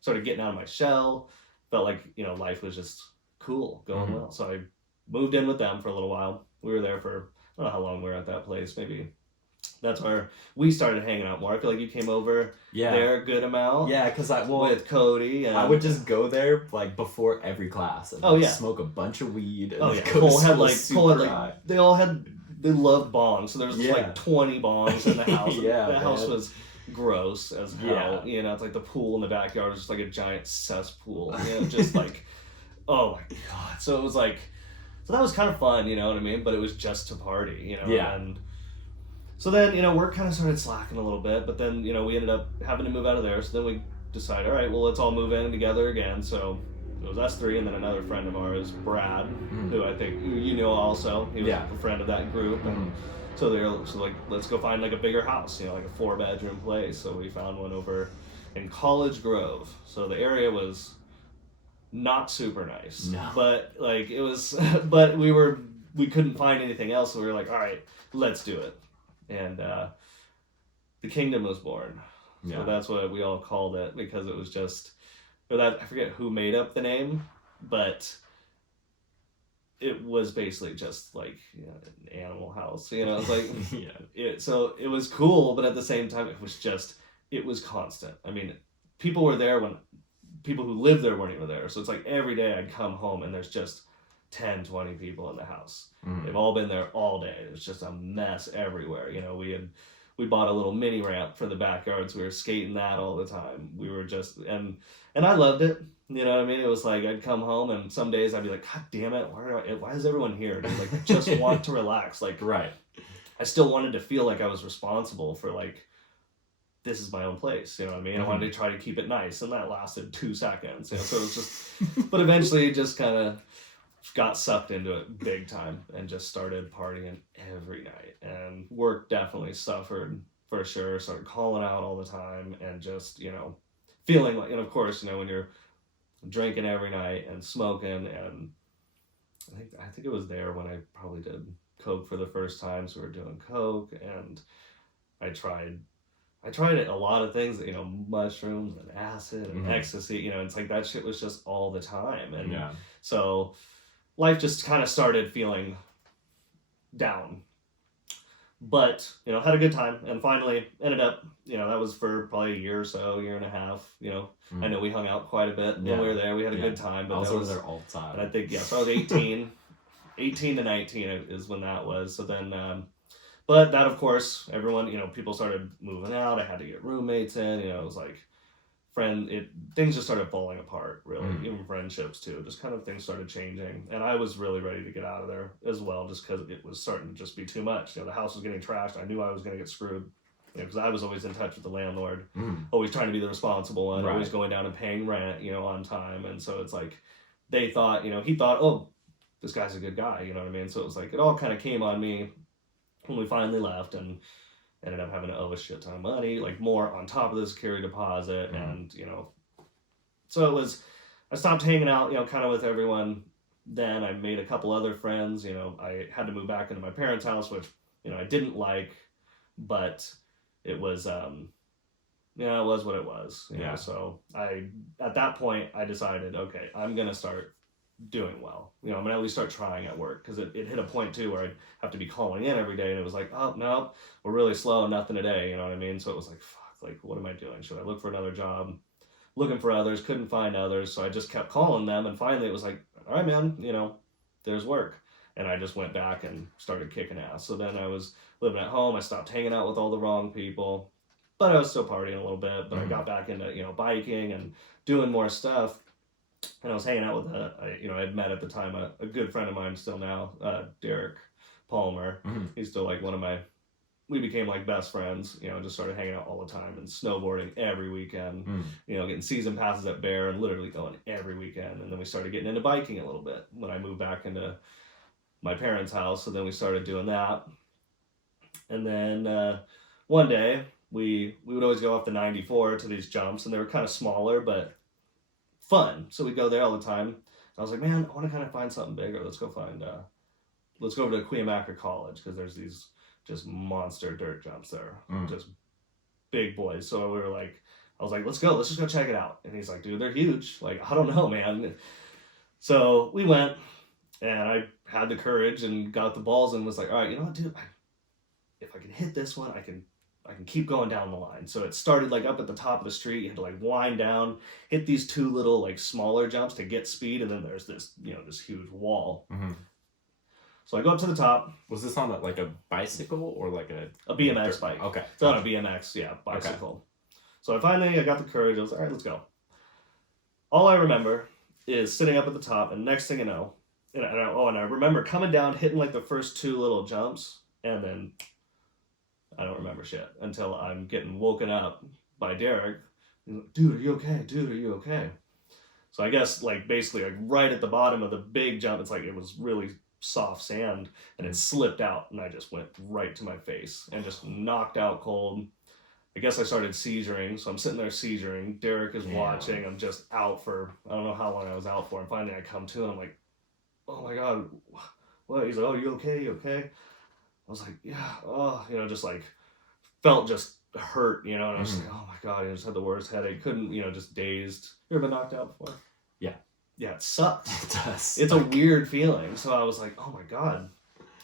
started getting out of my shell. Felt like, life was just cool, going well. So I moved in with them for a little while. We were there for, I don't know how long we were at that place. Maybe that's where we started hanging out more. I feel like you came over there a good amount. Yeah, because with Cody. And I would just go there before every class and smoke a bunch of weed. And Cole had they loved bongs, so there was like 20 bongs in the house. The house was gross as hell. It's like the pool in the backyard was just like a giant cesspool. Just like, oh my god. So it was like, so that was kind of fun, you know what I mean? But it was just to party, and so then, work kind of started slacking a little bit, but then, we ended up having to move out of there. So then we decided, all right, well, let's all move in together again. So it was us three, and then another friend of ours, Brad, who I think you know also. He was a friend of that group. And so they were like, let's go find like a bigger house, like a 4-bedroom place. So we found one over in College Grove. So the area was not super nice. No. But like it was, but we couldn't find anything else. So we were like, all right, let's do it. And the Kingdom was born. So that's what we all called it, because it was just, I forget who made up the name, but it was basically just like an animal house. It's like so it was cool, but at the same time it was constant. I mean, people were there when people who lived there weren't even there. So it's like every day I'd come home and there's just 10, 20 people in the house. They've all been there all day. It's just a mess everywhere. We bought a little mini ramp for the backyards. We were skating that all the time. We were just, and I loved it. You know what I mean? It was like, I'd come home and some days I'd be like, God damn it. Why is everyone here? Like, I just want to relax. Like, right. I still wanted to feel like I was responsible for like this is my own place, you know what I mean? I wanted to try to keep it nice, and that lasted 2 seconds, you know, so it was just, but eventually it just kind of got sucked into it big time and just started partying every night, and work definitely suffered for sure, started calling out all the time, and just, you know, feeling like, and of course, you know, when you're drinking every night and smoking, and I think it was there when I probably did coke for the first time, so we were doing coke, and I tried a lot of things, you know, mushrooms and acid and ecstasy, you know, it's like that shit was just all the time. And so life just kind of started feeling down. But, you know, had a good time, and finally ended up, you know, that was for probably a year or so, year and a half, you know. I know we hung out quite a bit when we were there. We had a good time. But I was over there all the time. And I think, so I was 18 to 19 is when that was. So then... but that, of course, everyone, you know, people started moving out. I had to get roommates in, you know, it was like things just started falling apart, really. Even friendships, too. Just kind of things started changing. And I was really ready to get out of there as well, just because it was starting to just be too much. You know, the house was getting trashed. I knew I was going to get screwed, you know, because I was always in touch with the landlord, always trying to be the responsible one, always going down and paying rent, you know, on time. And so it's like, they thought, you know, he thought, oh, this guy's a good guy, you know what I mean? So it was like, it all kind of came on me when we finally left, and ended up having to owe a shit ton of money, like more on top of the security deposit. And, you know, so it was, I stopped hanging out, you know, kind of with everyone. Then I made a couple other friends, you know, I had to move back into my parents' house, which, you know, I didn't like, but it was, it was what it was, you know? So at that point I decided, okay, I'm going to start doing well, you know, I'm gonna at least start trying at work, because it hit a point too where I'd have to be calling in every day, and it was like, oh no, we're really slow, nothing today, you know what I mean? So it was like, fuck, like, what am I doing? Should I look for another job? Looking for others, couldn't find others, so I just kept calling them, and finally it was like, all right, man, you know, there's work. And I just went back and started kicking ass. So then I was living at home, I stopped hanging out with all the wrong people, but I was still partying a little bit. But I got back into, you know, biking and doing more stuff. And I was hanging out with I had met at the time a good friend of mine still now, Derek Palmer. He's still like we became like best friends, you know, just started hanging out all the time and snowboarding every weekend, you know, getting season passes at Bear and literally going every weekend. And then we started getting into biking a little bit when I moved back into my parents' house. So then we started doing that. And then one day we would always go off the 94 to these jumps, and they were kind of smaller, but fun. So we'd go there all the time. And I was like, man, I want to kind of find something bigger. Let's go over to Cuyamaca College, because there's these just monster dirt jumps there. Just big boys. So we were like, I was like, let's just go check it out. And he's like, dude, they're huge. Like, I don't know, man. So we went, and I had the courage and got the balls and was like, all right, you know what, dude, if I can hit this one, I can keep going down the line. So it started like up at the top of the street. You had to like wind down, hit these two little like smaller jumps to get speed, and then there's this, you know, this huge wall. So I go up to the top. Was this on like a bicycle or like a BMX bike? Okay. It's on a BMX, bicycle. Okay. So I got the courage. I was like, all right, let's go. All I remember is sitting up at the top, and next thing you know, and I remember coming down, hitting like the first two little jumps, and then I don't remember shit until I'm getting woken up by Derek. He's like, dude, are you okay? Dude, are you okay? So I guess like basically like right at the bottom of the big jump, it's like it was really soft sand, and it slipped out, and I just went right to my face and just knocked out cold. I guess I started seizuring, so I'm sitting there seizuring. Derek is watching. I'm just out for, I don't know how long I was out for, and finally I come to, and I'm like, oh my God, what? He's like, oh, you okay? You okay? I was like, yeah, oh, you know, just like felt just hurt, you know, and I was just like, oh my God, I just had the worst headache. Couldn't, you know, just dazed. You ever been knocked out before? Yeah. Yeah, it sucks. It does. It's a weird feeling. So I was like, oh my God.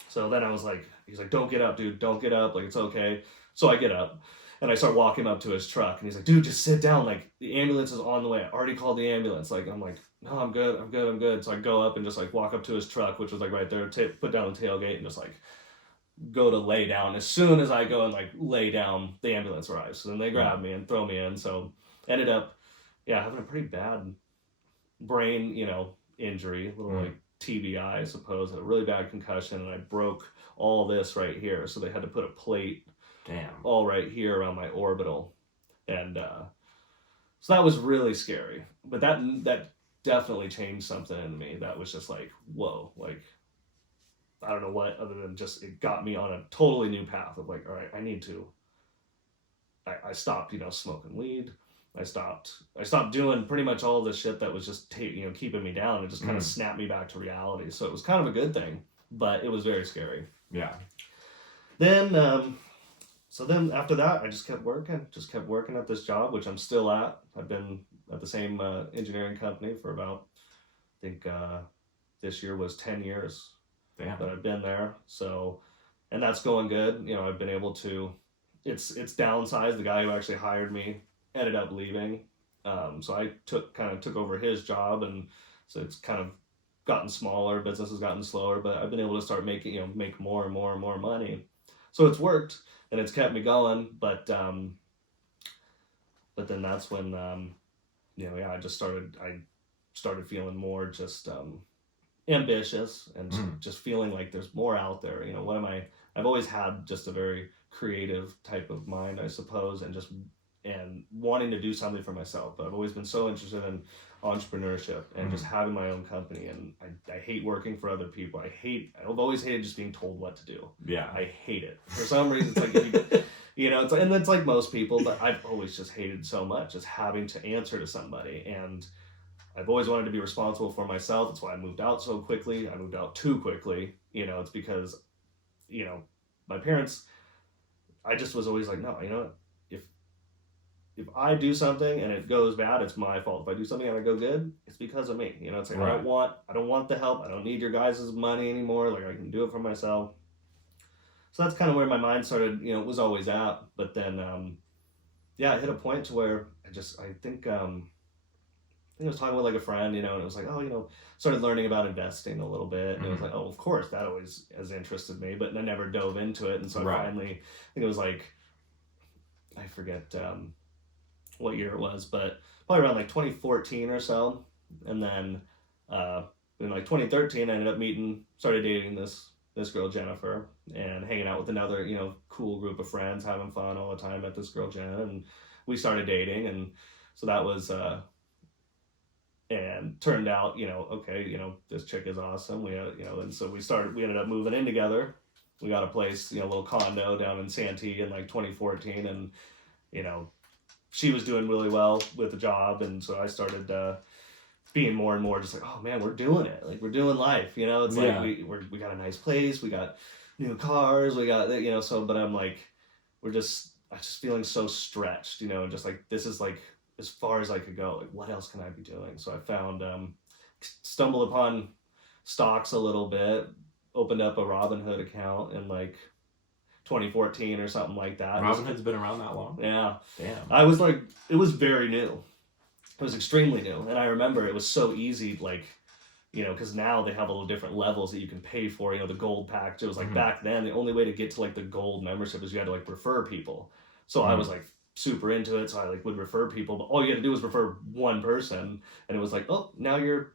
So then I was like, he's like, don't get up, dude. Don't get up. Like, it's okay. So I get up, and I start walking up to his truck, and he's like, dude, just sit down. Like, the ambulance is on the way. I already called the ambulance. Like, I'm like, no, I'm good. So I go up and just like walk up to his truck, which was like right there, put down the tailgate, and just like go to lay down. As soon as I go and like lay down, the ambulance arrives. So then they grab me and throw me in. So ended up, having a pretty bad brain, you know, injury, a little like TBI, I suppose, a really bad concussion, and I broke all this right here. So they had to put a plate all right here around my orbital. And so that was really scary. But that definitely changed something in me. That was just like, whoa, like, I don't know what, other than just it got me on a totally new path of like, all right, I need to. I stopped, smoking weed. I stopped doing pretty much all the shit that was just keeping me down. It just kind of snapped me back to reality. So it was kind of a good thing, but it was very scary. Yeah. Then so then after that, I just kept working at this job, which I'm still at. I've been at the same engineering company for about, I think this year was 10 years. Damn. That I've been there. So, and that's going good. I've been able to, it's downsized. The guy who actually hired me ended up leaving. So I took over his job, and so it's kind of gotten smaller. Business has gotten slower, but I've been able to start making, make more and more and more money. So it's worked and it's kept me going. But then that's when, I started feeling more just, ambitious and just feeling like there's more out there. I've always had just a very creative type of mind, I suppose, and wanting to do something for myself. But I've always been so interested in entrepreneurship and just having my own company. And I hate working for other people. I've always hated just being told what to do. Yeah. I hate it. For some reason, it's like, and it's like most people, but I've always just hated so much just having to answer to somebody. And I've always wanted to be responsible for myself. That's why I moved out so quickly. I moved out too quickly. It's because, my parents, I just was always like, no, if I do something and it goes bad, it's my fault. If I do something and it go good, it's because of me. It's like, right. I don't want the help. I don't need your guys' money anymore. Like, I can do it for myself. So that's kind of where my mind started, was always at. But then, it hit a point to where I think I was talking with like a friend, and it was like, started learning about investing a little bit. And it was like, oh, of course, that always has interested me, but I never dove into it. And so I finally, I think it was like, I forget what year it was, but probably around like 2014 or so. And then in like 2013, I ended up started dating this girl, Jennifer, and hanging out with another, cool group of friends, having fun all the time at this girl, Jen. And we started dating. And so that was, and turned out, okay, this chick is awesome. We, and so we ended up moving in together. We got a place, a little condo down in Santee in like 2014. And, she was doing really well with the job. And so I started being more and more just like, oh man, we're doing it. Like, we're doing life, it's like we got a nice place. We got new cars. We got, but I'm like, I'm just feeling so stretched, and just like, this is like, as far as I could go, like, what else can I be doing? So I found, stumbled upon stocks a little bit, opened up a Robinhood account in like 2014 or something like that. Robinhood's been around that long? Yeah. Damn. I was like, it was very new. It was extremely new. And I remember it was so easy, like, because now they have all the different levels that you can pay for, the gold package. It was like back then, the only way to get to like the gold membership is you had to like refer people. So I was like, super into it, so I like would refer people, but all you had to do was refer one person, and it was like, oh, now you're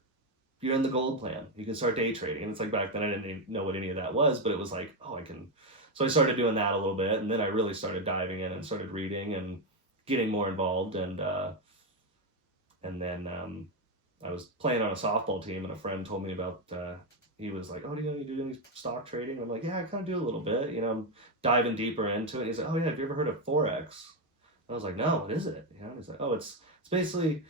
in the gold plan, you can start day trading. And it's like, back then I didn't even know what any of that was, but it was like, oh, I can. So I started doing that a little bit, and then I really started diving in and started reading and getting more involved. And then I was playing on a softball team, and a friend told me about he was like, oh, do you do any stock trading? I'm like, yeah, I kind of do a little bit, I'm diving deeper into it. And he's like, oh yeah, have you ever heard of Forex? I was like, no, what is it? He's like, oh, it's basically,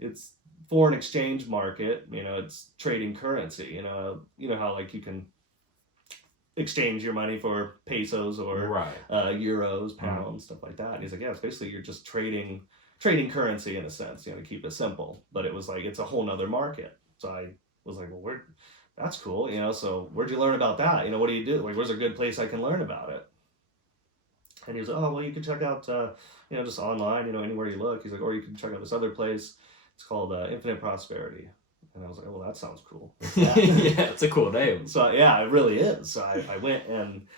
it's foreign exchange market. It's trading currency. You know how like you can exchange your money for pesos or euros, pounds, stuff like that. And he's like, yeah, it's basically you're just trading currency in a sense. To keep it simple. But it was like, it's a whole nother market. So I was like, well, that's cool. So where'd you learn about that? What do you do? Like, where's a good place I can learn about it? And he was like, oh, well, you can check out, just online, anywhere you look. He's like, or you can check out this other place. It's called Infinite Prosperity. And I was like, oh, well, that sounds cool. Yeah, it's a cool name. So, yeah, it really is. So I went and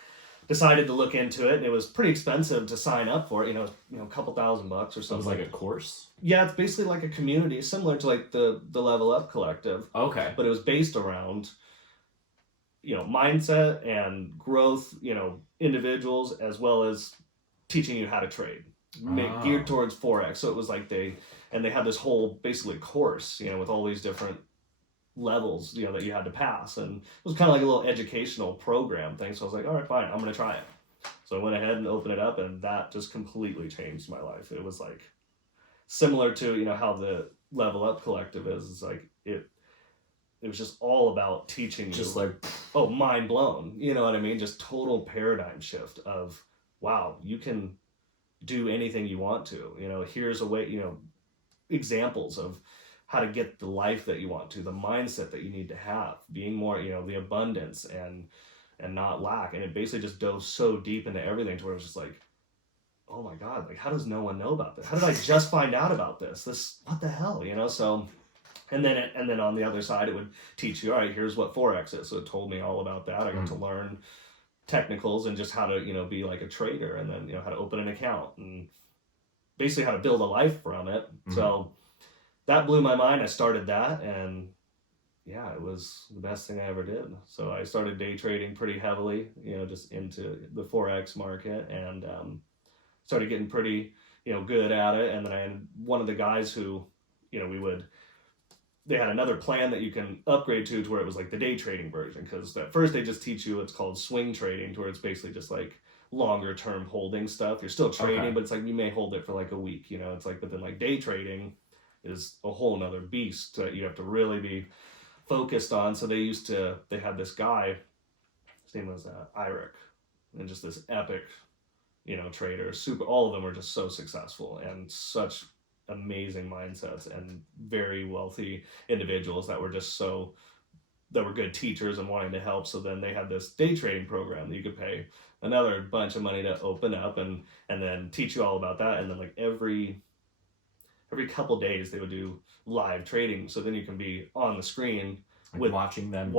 decided to look into it. And it was pretty expensive to sign up for it, a couple $1,000 or something. It was like a course? Yeah, it's basically like a community, similar to like the Level Up Collective. Okay. But it was based around, mindset and growth, individuals, as well as teaching you how to trade. geared towards Forex. So it was like they had this whole basically course, with all these different levels, that you had to pass. And it was kind of like a little educational program thing. So I was like, all right, fine, I'm going to try it. So I went ahead and opened it up, and that just completely changed my life. It was like similar to, how the Level Up Collective is. It's like it was just all about teaching just you. Like, oh, mind blown. You know what I mean? Just total paradigm shift of, wow, you can do anything you want to. Here's a way, examples of how to get the life that you want to, the mindset that you need to have, being more, the abundance and not lack. And it basically just dove so deep into everything to where it was just like, oh my God, like, how does no one know about this? How did I just find out about this? What the hell, So, and then on the other side, it would teach you, all right, here's what Forex is. So it told me all about that. I got to learn technicals and just how to, be like a trader, and then, how to open an account and basically how to build a life from it. So that blew my mind. I started that, and yeah, it was the best thing I ever did. So I started day trading pretty heavily, just into the Forex market, and started getting pretty, good at it. And then I had one of the guys who, they had another plan that you can upgrade to where it was like the day trading version. Because at first they just teach you what's called swing trading, to where it's basically just like longer term holding stuff. You're still trading, but it's like you may hold it for like a week, it's like, but then like day trading is a whole nother beast that you have to really be focused on. So they had this guy, his name was Iric, and just this epic, trader, all of them were just so successful and such amazing mindsets and very wealthy individuals that were good teachers and wanting to help. So then they had this day trading program that you could pay another bunch of money to open up and then teach you all about that. And then like every couple days they would do live trading. So then you can be on the screen like with watching them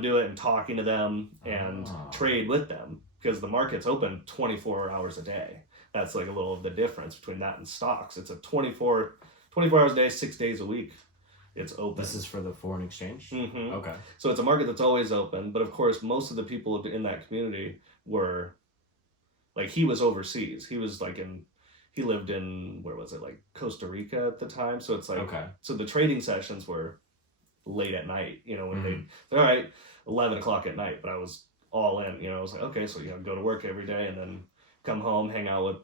do it and talking to them and trade with them, because the market's open 24 hours a day. That's like a little of the difference between that and stocks. It's a 24 hours a day, 6 days a week. It's open. This is for the foreign exchange? Mm-hmm. Okay. So it's a market that's always open. But of course, most of the people in that community were, like, he was overseas. He was like he lived in, where was it, like Costa Rica at the time. So it's like, so the trading sessions were late at night, when all right, 11 o'clock at night, but I was all in, I was like, okay, so, go to work every day and then come home, hang out with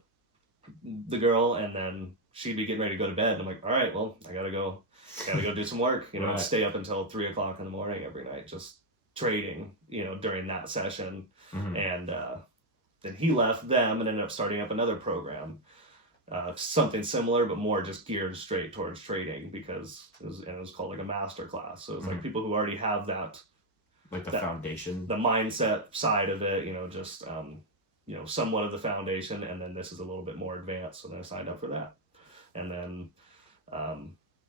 the girl, and then she'd be getting ready to go to bed. And I'm like, all right, well, I gotta go do some work, right. Stay up until 3 o'clock in the morning every night, just trading, during that session. And then he left them and ended up starting up another program, something similar, but more just geared straight towards trading, because it was called like a master class. So it's like people who already have that, like the foundation, the mindset side of it, just, somewhat of the foundation. And then this is a little bit more advanced. So then I signed up for that, and then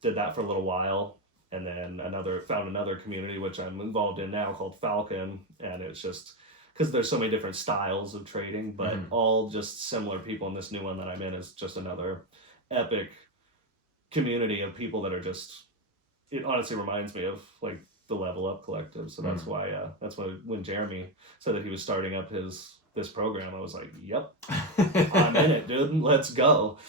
did that for a little while. And then found another community, which I'm involved in now, called Falcon. And it's just, because there's so many different styles of trading, but all just similar people. And this new one that I'm in is just another epic community of people that are just, it honestly reminds me of like the Level Up Collective. So that's why when Jeremy said that he was starting up this program, I was like, yep, I'm in it, dude, let's go.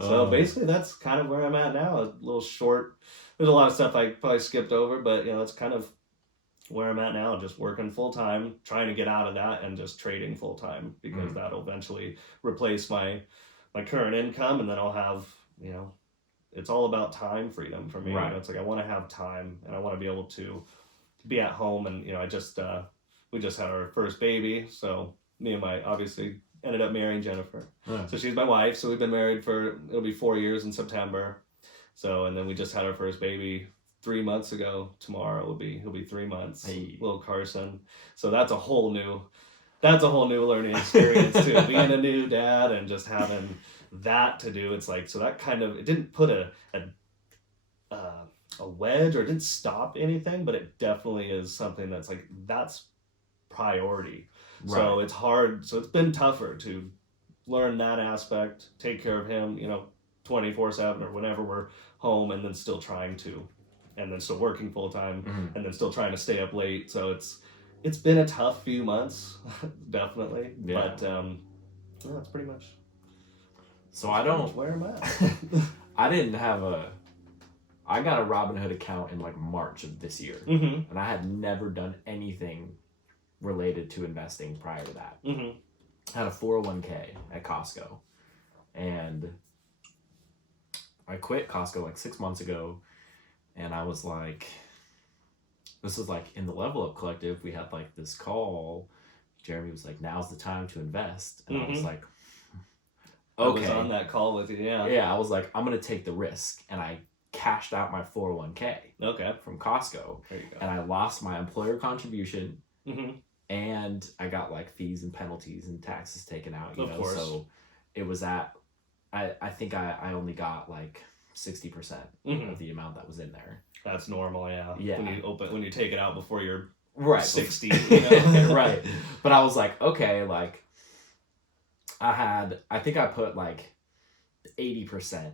So basically that's kind of where I'm at now. A little short, there's a lot of stuff I probably skipped over, but that's kind of where I'm at now, just working full time, trying to get out of that and just trading full time, because that'll eventually replace my current income. And then I'll have, it's all about time freedom for me. Right. It's like, I want to have time, and I want to be able to be at home. And, we just had our first baby. So me and obviously ended up marrying Jennifer. Yeah. So she's my wife. So we've been married it'll be 4 years in September. So, and then we just had our first baby 3 months ago. Tomorrow he'll be 3 months. Hey. Little Carson. So that's a whole new learning experience too. Being a new dad and just having that to do. It's like, so that kind of, it didn't put a wedge, or it didn't stop anything, but it definitely is something that's like, that's priority. Right. So it's hard. So it's been tougher to learn that aspect, take care of him, 24/7 or whenever we're home, and then still working full time, and then still trying to stay up late. So it's been a tough few months, definitely. Yeah. But that's pretty much So I don't. Where am I? I didn't have a. I got a Robinhood account in like March of this year, and I had never done anything related to investing prior to that. I had a 401k at Costco, and I quit Costco like 6 months ago, and I was like, this was like in the Level Up Collective, we had like this call. Jeremy was like, now's the time to invest, and I was like, okay. I was on that call with you, yeah. Yeah, I was like, I'm gonna take the risk, and I cashed out my 401k. Okay. From Costco. There you go. And I lost my employer contribution, and I got like fees and penalties and taxes taken out. You know, course. So it was at. I think I only got like 60% of the amount that was in there. That's normal, yeah. Yeah. When you take it out before you're 60, Right. But I was like, okay, like I think I put like 80%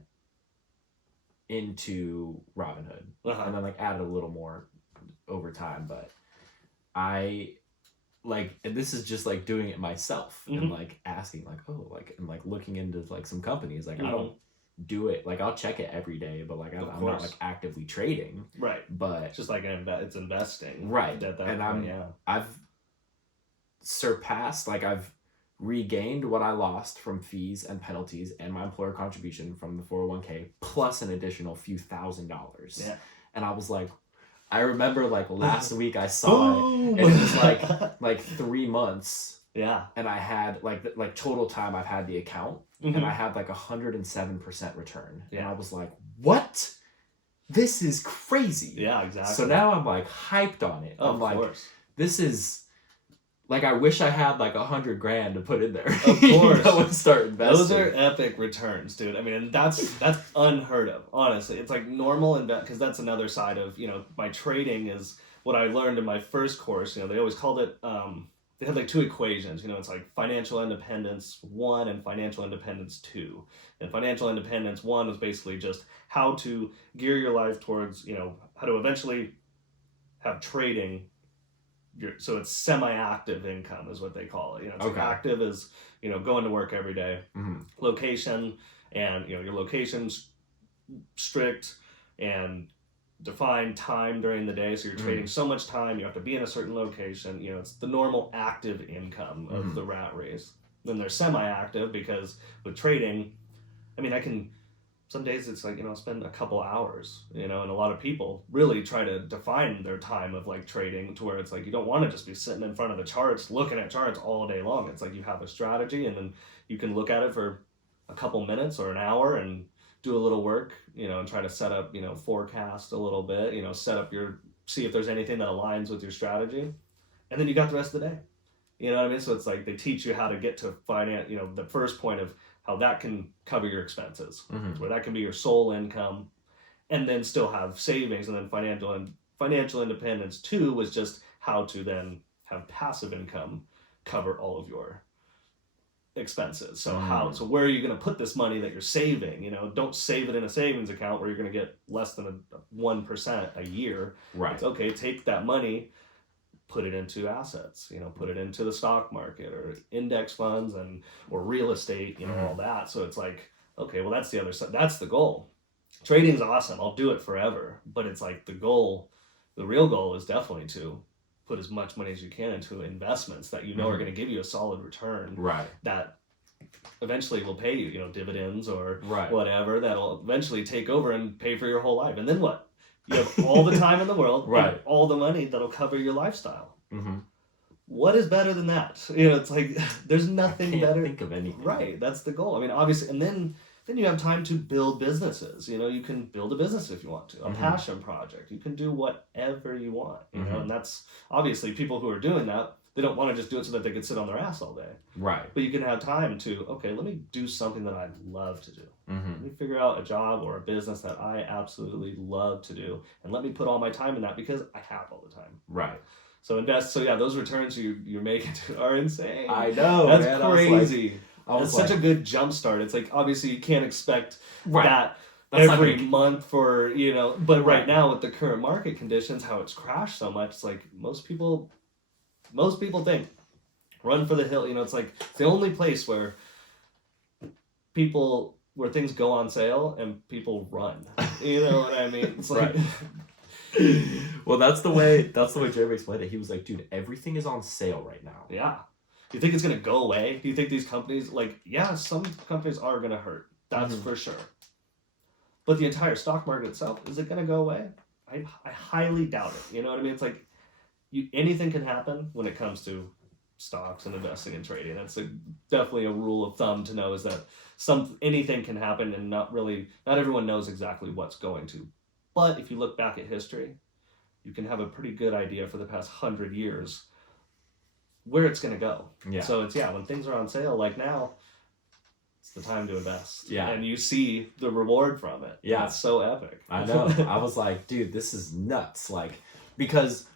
into Robinhood, and then like added a little more over time. But I like, and this is just like doing it myself and like asking like, oh, like, and like looking into like some companies. Like I don't do it, like I'll check it every day, but like I'm not like actively trading. Right. But it's just like it's investing. Right. At that and point, I've surpassed, like I've regained what I lost from fees and penalties and my employer contribution from the 401k plus an additional few $1,000s. Yeah. And I was like, I remember like last week I saw it, and it was like 3 months. Yeah. And I had like total time I've had the account, and I had like 107% return. Yeah. And I was like, what? This is crazy. Yeah, exactly. So now I'm like hyped on it. Oh, I'm like, course. This is like, I wish I had like $100,000 to put in there. Of course. You know, and start investing. Those are epic returns, dude. I mean, and that's unheard of, honestly. It's like normal because that's another side of, my trading is what I learned in my first course. They always called it, they had like 2 equations. It's like financial independence 1 and financial independence 2. And financial independence 1 was basically just how to gear your life towards, how to eventually have trading. So it's semi-active income is what they call it. It's like active is, going to work every day. Location, and your location's strict and defined time during the day. So you're trading so much time, you have to be in a certain location. It's the normal active income of the rat race. Then there's semi-active, because with trading, I mean, some days it's like, spend a couple hours, and a lot of people really try to define their time of like trading to where it's like, you don't want to just be sitting in front of the charts, looking at charts all day long. It's like you have a strategy, and then you can look at it for a couple minutes or an hour and do a little work, and try to set up, forecast a little bit, see if there's anything that aligns with your strategy. And then you got the rest of the day. You know what I mean? So it's like they teach you how to get to finance, the first point of how that can cover your expenses, where that can be your sole income, and then still have savings. And then financial independence 2 was just how to then have passive income cover all of your expenses. So so where are you going to put this money that you're saving? Don't save it in a savings account where you're going to get less than 1% a year. Right. It's okay, take that money, put it into assets, put it into the stock market or index funds or real estate, all that. So it's like, okay, well, that's the other side. That's the goal. Trading's awesome. I'll do it forever. But it's like the real goal is definitely to put as much money as you can into investments that are going to give you a solid return. Right. That eventually will pay you, dividends or whatever, that'll eventually take over and pay for your whole life. And then what? You have all the time in the world, and all the money that'll cover your lifestyle. What is better than that? It's like there's nothing better. Think of anything. Right, that's the goal. I mean, obviously, and then you have time to build businesses. You can build a business if you want to, a passion project. You can do whatever you want. And that's obviously people who are doing that. They don't want to just do it so that they can sit on their ass all day. Right. But you can have time to, okay, let me do something that I love to do. Let me figure out a job or a business that I absolutely love to do. And let me put all my time in that because I have all the time. Right. So invest. So yeah, those returns you're making are insane. I know. That's man. crazy. It's such a good jump start. It's like, obviously you can't expect that That's every month for, but right now with the current market conditions, how it's crashed so much, it's like most people think run for the hill. It's like it's the only place where where things go on sale and people run. You know what I mean? It's like, well, that's the way Jeremy explained it. He was like, dude, everything is on sale right now. yeah. Do you think it's gonna go away? Do you think these companies, like, yeah, some companies are gonna hurt. That's for sure. But the entire stock market itself, is it gonna go away? I highly doubt it. You know what I mean? It's like anything can happen when it comes to stocks and investing and trading. That's definitely a rule of thumb to know, is that anything can happen, and not everyone knows exactly what's going to. But if you look back at history, you can have a pretty good idea for the past 100 years where it's going to go. Yeah. So it's, when things are on sale, like now, it's the time to invest. Yeah. And you see the reward from it. Yeah. It's so epic. I know. I was like, dude, this is nuts. Like, because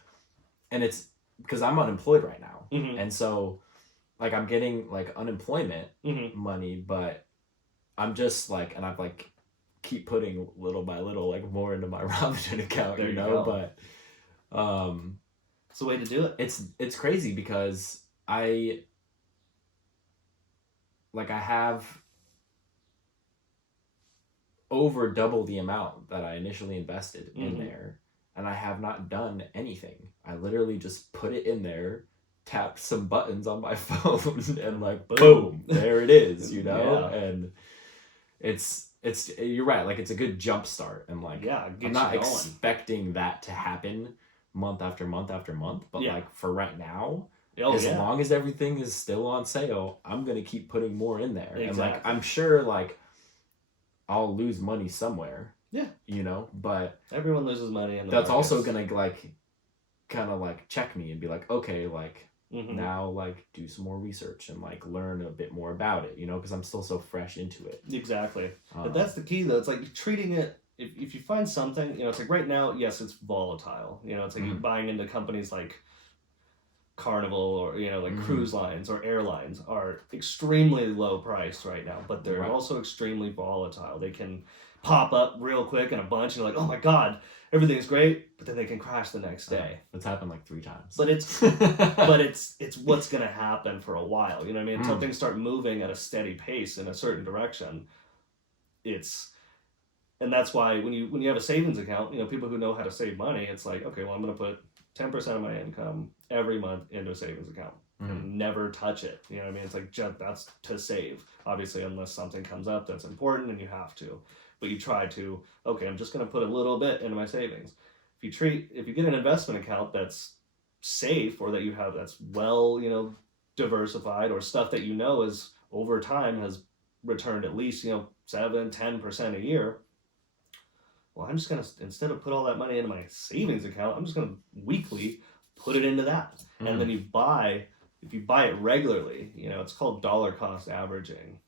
I'm unemployed right now. Mm-hmm. And so, like, I'm getting, like, unemployment Mm-hmm. money, but I'm just, like, and I've, like, keep putting little by little, like, more into my Robinhood account, There you you know? go. But, it's the way to do it. It's crazy because I have over double the amount that I initially invested in there, and I have not done anything. I literally just put it in there, tapped some buttons on my phone, and like boom, there it is, you know? Yeah. And it's you're right, like it's a good jump start, and like I'm not expecting that to happen month after month after month, but like for right now, as long as everything is still on sale, I'm gonna keep putting more in there. Exactly. And like I'm sure like I'll lose money somewhere. Yeah. You know, but everyone loses money, and that's also gonna like kind of like check me and be like, okay, like now like do some more research and like learn a bit more about it, you know, because I'm still so fresh into it. Exactly. But that's the key though. It's like treating it, if you find something, you know, it's like right now, yes, it's volatile. You know, it's like you're buying into companies like Carnival, or, you know, like cruise lines or airlines are extremely low priced right now, but they're also extremely volatile. They can pop up real quick in a bunch, and you're like, oh my God, everything's great, but then they can crash the next day. It's happened like 3 times. But it's it's what's gonna happen for a while. You know what I mean? Until things start moving at a steady pace in a certain direction. And that's why when you have a savings account, you know, people who know how to save money, it's like, okay, well, I'm gonna put 10% of my income every month into a savings account and never touch it. You know what I mean? It's like that's to save, obviously, unless something comes up that's important and you have to. But you try to, okay, I'm just going to put a little bit into my savings. If you get an investment account that's safe, or that you have that's well, you know, diversified, or stuff that you know is over time has returned at least, you know, 7-10% a year. Well, I'm just going to, instead of put all that money into my savings account, I'm just going to weekly put it into that. And then if you buy it regularly, you know, it's called dollar cost averaging.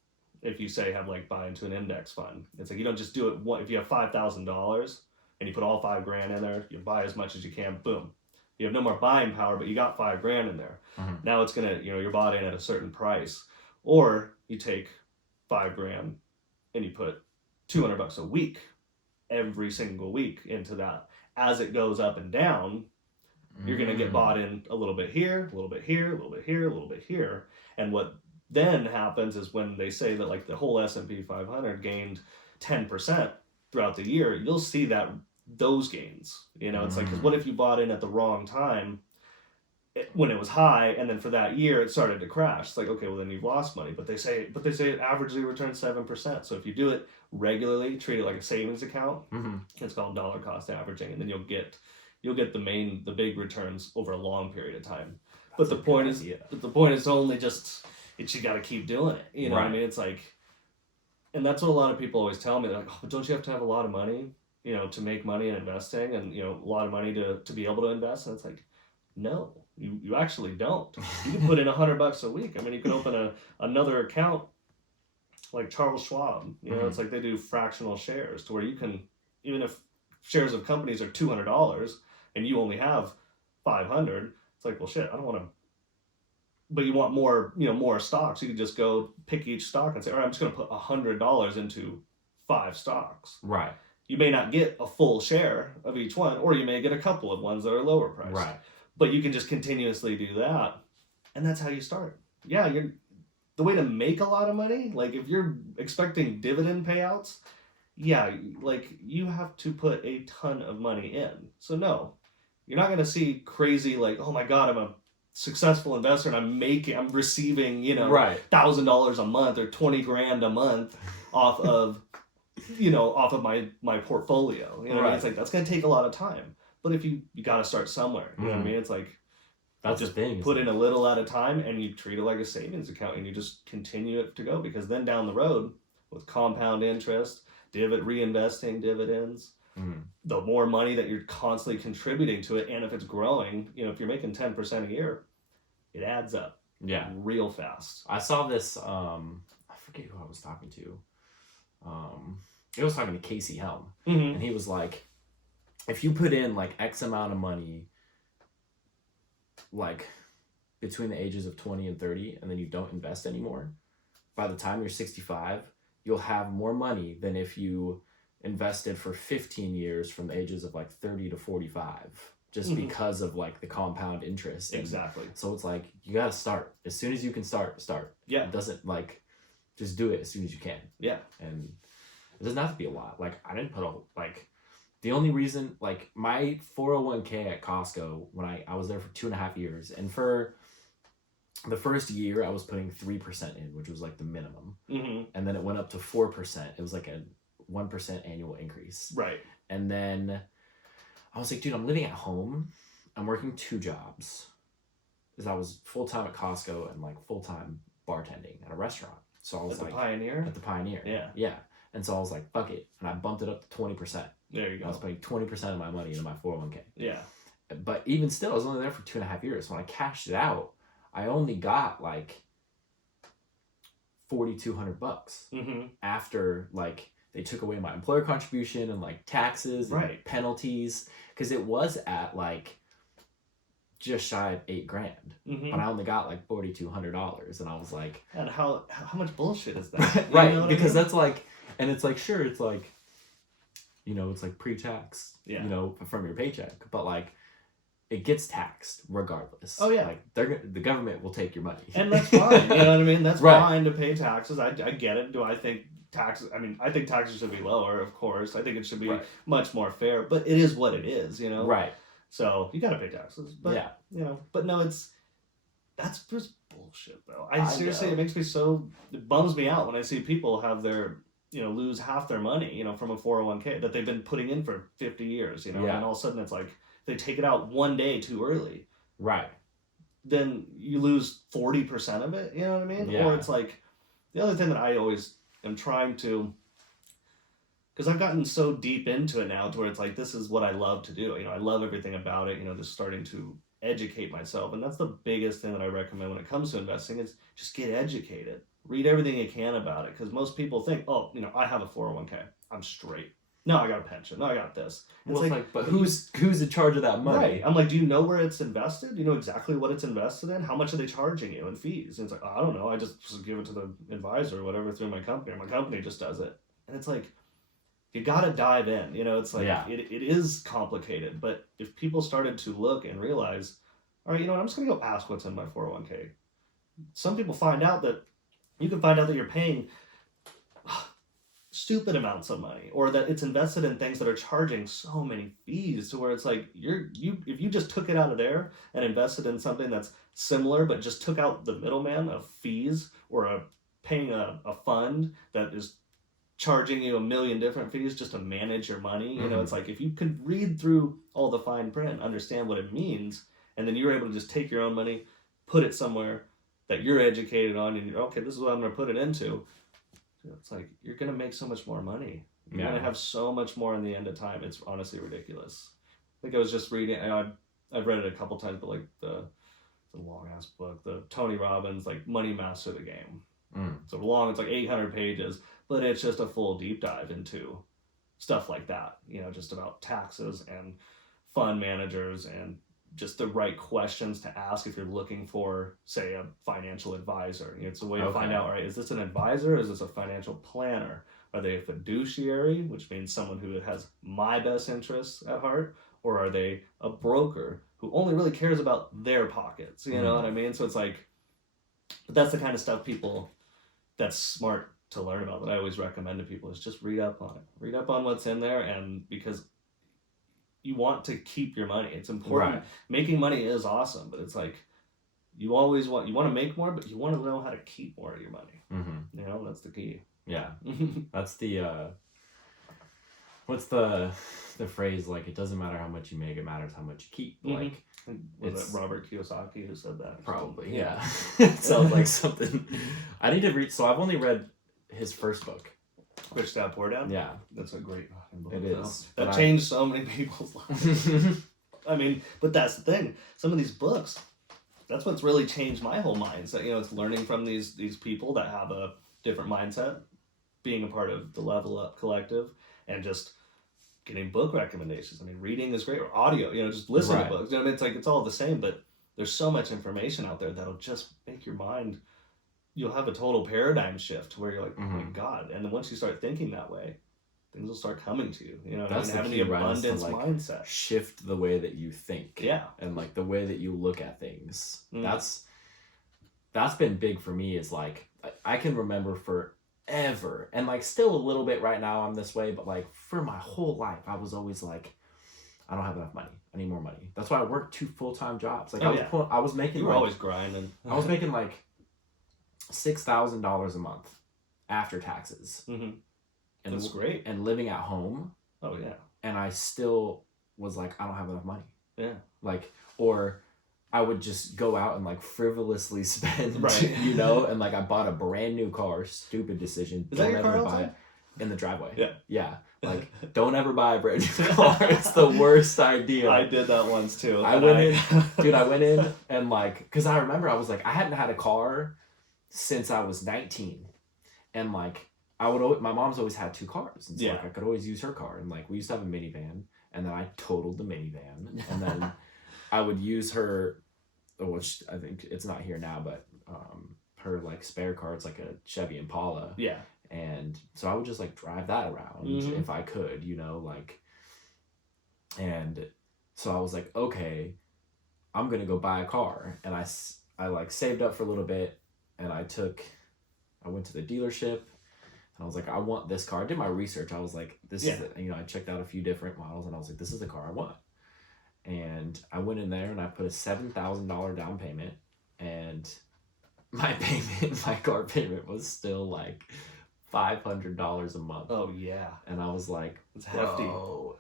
If you say buy into an index fund, it's like you don't just do it if you have $5,000 and you put all $5,000 in there, you buy as much as you can, boom. You have no more buying power, but you got $5,000 in there. Now it's gonna, you know, you're bought in at a certain price. Or you take $5,000 and you put $200 a week, every single week into that. As it goes up and down, you're gonna get bought in a little bit here, a little bit here, a little bit here, a little bit here. And what then happens is when they say that like the whole S&P 500 gained 10% throughout the year, you'll see those gains. You know, it's like, because what if you bought in at the wrong time when it was high, and then for that year it started to crash? It's like, okay, well then you've lost money. But they say it averagely returns 7%. So if you do it regularly, treat it like a savings account, it's called dollar cost averaging, and then you'll get the big returns over a long period of time. But the point is only just, you got to keep doing it. You know what I mean? It's like, and that's what a lot of people always tell me. They're like, oh, but don't you have to have a lot of money, you know, to make money in investing, and, you know, a lot of money to be able to invest? And it's like, no, you actually don't. You can put in $100 a week. I mean, you can open another account like Charles Schwab. You know, it's like they do fractional shares to where you can, even if shares of companies are $200 and you only have 500, it's like, well, shit, I don't want to. But you want more, you know, more stocks. You can just go pick each stock and say, all right, I'm just going to put $100 into 5 stocks. Right. You may not get a full share of each one, or you may get a couple of ones that are lower priced. Right. But you can just continuously do that, and that's how you start. Yeah, the way to make a lot of money, like if you're expecting dividend payouts, yeah, like you have to put a ton of money in. So no, you're not going to see crazy like, oh my God, I'm a successful investor and I'm receiving, Right. $1,000 a month or 20 grand a month off of, off of my portfolio. You know what I mean? It's like, that's going to take a lot of time. But if you got to start somewhere, you know what I mean? It's like, that's just the thing. Put in a little at a time and you treat it like a savings account and you just continue it to go, because then down the road with compound interest, reinvesting dividends, the more money that you're constantly contributing to it, and if it's growing, if you're making 10% a year, it adds up. Yeah. Real fast. I saw this, I forget who I was talking to. I was talking to Casey Helm, and he was like, if you put in like X amount of money, like between the ages of 20 and 30, and then you don't invest anymore, by the time you're 65, you'll have more money than if you invested for 15 years from the ages of like 30 to 45, just because of like the compound interest. Exactly. So it's like, you got to start as soon as you can start. Yeah. It doesn't like, just do it as soon as you can. Yeah. And it doesn't have to be a lot. Like I didn't put the only reason, like my 401k at Costco, when I was there for 2.5 years, and for the first year I was putting 3% in, which was like the minimum. And then it went up to 4%. It was like a 1% annual increase. Right. And then I was like, dude, I'm living at home. I'm working 2 jobs. Because I was full-time at Costco and like full-time bartending at a restaurant. So I was at the Pioneer? At the Pioneer. Yeah. Yeah. And so I was like, fuck it. And I bumped it up to 20%. There you go. I was putting 20% of my money into my 401k. Yeah. But even still, I was only there for 2.5 years. When I cashed it out, I only got like $4,200 after like they took away my employer contribution and like taxes and penalties, because it was at like just shy of $8,000, but I only got like $4,200, and I was like, and how much bullshit is that? Right, because that's like, and it's like, sure, it's like, it's like pre-tax, from your paycheck, but like it gets taxed regardless. Oh yeah, like the government will take your money, and that's fine. You know what I mean? That's fine to pay taxes. I get it. Do I think taxes? I mean, I think taxes should be lower, of course. I think it should be much more fair, but it is what it is. Right. So you gotta pay taxes, but but no, that's just bullshit though. I seriously, it bums me out when I see people have their, lose half their money, from a 401k that they've been putting in for 50 years, and all of a sudden it's like they take it out one day too early. Right. Then you lose 40% of it, you know what I mean? Yeah. Or it's like, the other thing that I always am trying to, because I've gotten so deep into it now to where it's like, this is what I love to do. I love everything about it, just starting to educate myself. And that's the biggest thing that I recommend when it comes to investing is just get educated. Read everything you can about it. Because most people think, oh, I have a 401k. I'm straight. No, I got a pension. No, I got this. Well, it's like, but who's in charge of that money? Right. I'm like, do you know where it's invested? Do you know exactly what it's invested in? How much are they charging you in fees? And it's like, oh, I don't know. I just give it to the advisor or whatever through my company. Or my company just does it. And it's like, you got to dive in. It's like, it is complicated. But if people started to look and realize, all right, I'm just going to go ask what's in my 401k. Some people find out that you can find out that you're paying stupid amounts of money, or that it's invested in things that are charging so many fees to where it's like if you just took it out of there and invested in something that's similar but just took out the middleman of fees, or paying a fund that is charging you 1 million different fees just to manage your money, it's like, if you could read through all the fine print and understand what it means, and then you're able to just take your own money, put it somewhere that you're educated on, and you're, okay, this is what I'm going to put it into. It's like, you're going to make so much more money. You're going to have so much more in the end of time. It's honestly ridiculous. I think I was just reading, and I've read it a couple times, but like the long ass book, the Tony Robbins, like Money Master the Game. It's long, it's like 800 pages, but it's just a full deep dive into stuff like that, just about taxes and fund managers and just the right questions to ask if you're looking for, say, a financial advisor. It's a way to find out, right, is this an advisor? Is this a financial planner? Are they a fiduciary, which means someone who has my best interests at heart? Or are they a broker who only really cares about their pockets? You know what I mean? So it's like, But that's the kind of stuff that's smart to learn about, that I always recommend to people, is just read up on it. Read up on what's in there, and because you want to keep your money. It's important. Right. Making money is awesome, but it's like you want to make more, but you want to know how to keep more of your money. Mm-hmm. You know, that's the key. Yeah. That's the what's the phrase, like, it doesn't matter how much you make, it matters how much you keep. Mm-hmm. Like, was it Robert Kiyosaki who said that? Probably, yeah. It sounds like something. I need to read. So I've only read his first book, Rich Dad Poor Dad. Yeah, that's a great book. It is. That changed so many people's lives. I mean, but that's the thing. Some of these books, that's what's really changed my whole mindset. You know, it's learning from these people that have a different mindset, being a part of the Level Up Collective, and just getting book recommendations. I mean, reading is great, or audio, you know, just listen to books. You know, I mean, it's like, it's all the same, but there's so much information out there that'll just make your mind, you'll have a total paradigm shift where you're like, oh my God. And then once you start thinking that way, things will start coming to you. You know, that's having the abundance mindset. Shift the way that you think. Yeah. And like the way that you look at things. That's been big for me, is like, I can remember forever, and like still a little bit right now I'm this way, but like for my whole life I was always like, I don't have enough money, I need more money. That's why I worked 2 full-time jobs. Like I was making, you were always grinding. I was making like $6,000 a month after taxes. Mm-hmm. And that's great. And living at home. Oh yeah. And I still was like, I don't have enough money. Yeah. Like, or I would just go out and like frivolously spend, you know, and like I bought a brand new car. Stupid decision. Is that your car outside? In the driveway. Yeah. Yeah. Like, don't ever buy a brand new car. It's the worst idea. I did that once too. I went in and like, because I remember I was like, I hadn't had a car since I was 19. And like, my mom's always had 2 cars. And so like I could always use her car. And like, we used to have a minivan, and then I totaled the minivan. And then I would use her, which I think it's not here now, but her like spare car, it's like a Chevy Impala. Yeah. And so I would just like drive that around if I could, you know, like, and so I was like, okay, I'm going to go buy a car. And I like saved up for a little bit, and I went to the dealership, and I was like, I want this car. I did my research. I was like, I checked out a few different models, and I was like, this is the car I want. And I went in there and I put a $7,000 down payment, and my car payment was still like $500 a month. Oh yeah. And I was like, it's hefty.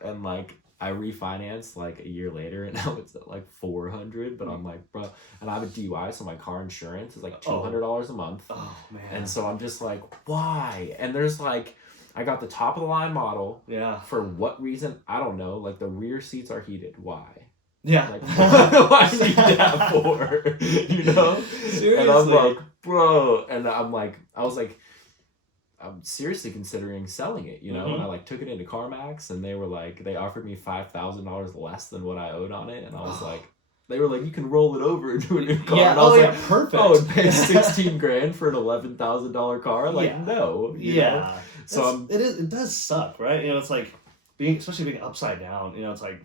And like I refinanced like a year later, and now it's at like $400. But I'm like, bro, and I have a DUI, so my car insurance is like $200 a month. Oh man. And so I'm just like, why? And there's like, I got the top of the line model. Yeah. For what reason? I don't know. Like the rear seats are heated. Why? Yeah. Like, why do you need that for? You know? Seriously. And I'm like, bro. And I was like, I'm seriously considering selling it, you know? And I like took it into CarMax, and they offered me $5,000 less than what I owed on it. And I was like, they were like, you can roll it over into a new car. Yeah, and I was like, perfect. Oh, and pay $16,000 for an $11,000 car? Like, no. You know? So it does suck, right? You know, it's like especially being upside down, you know, it's like,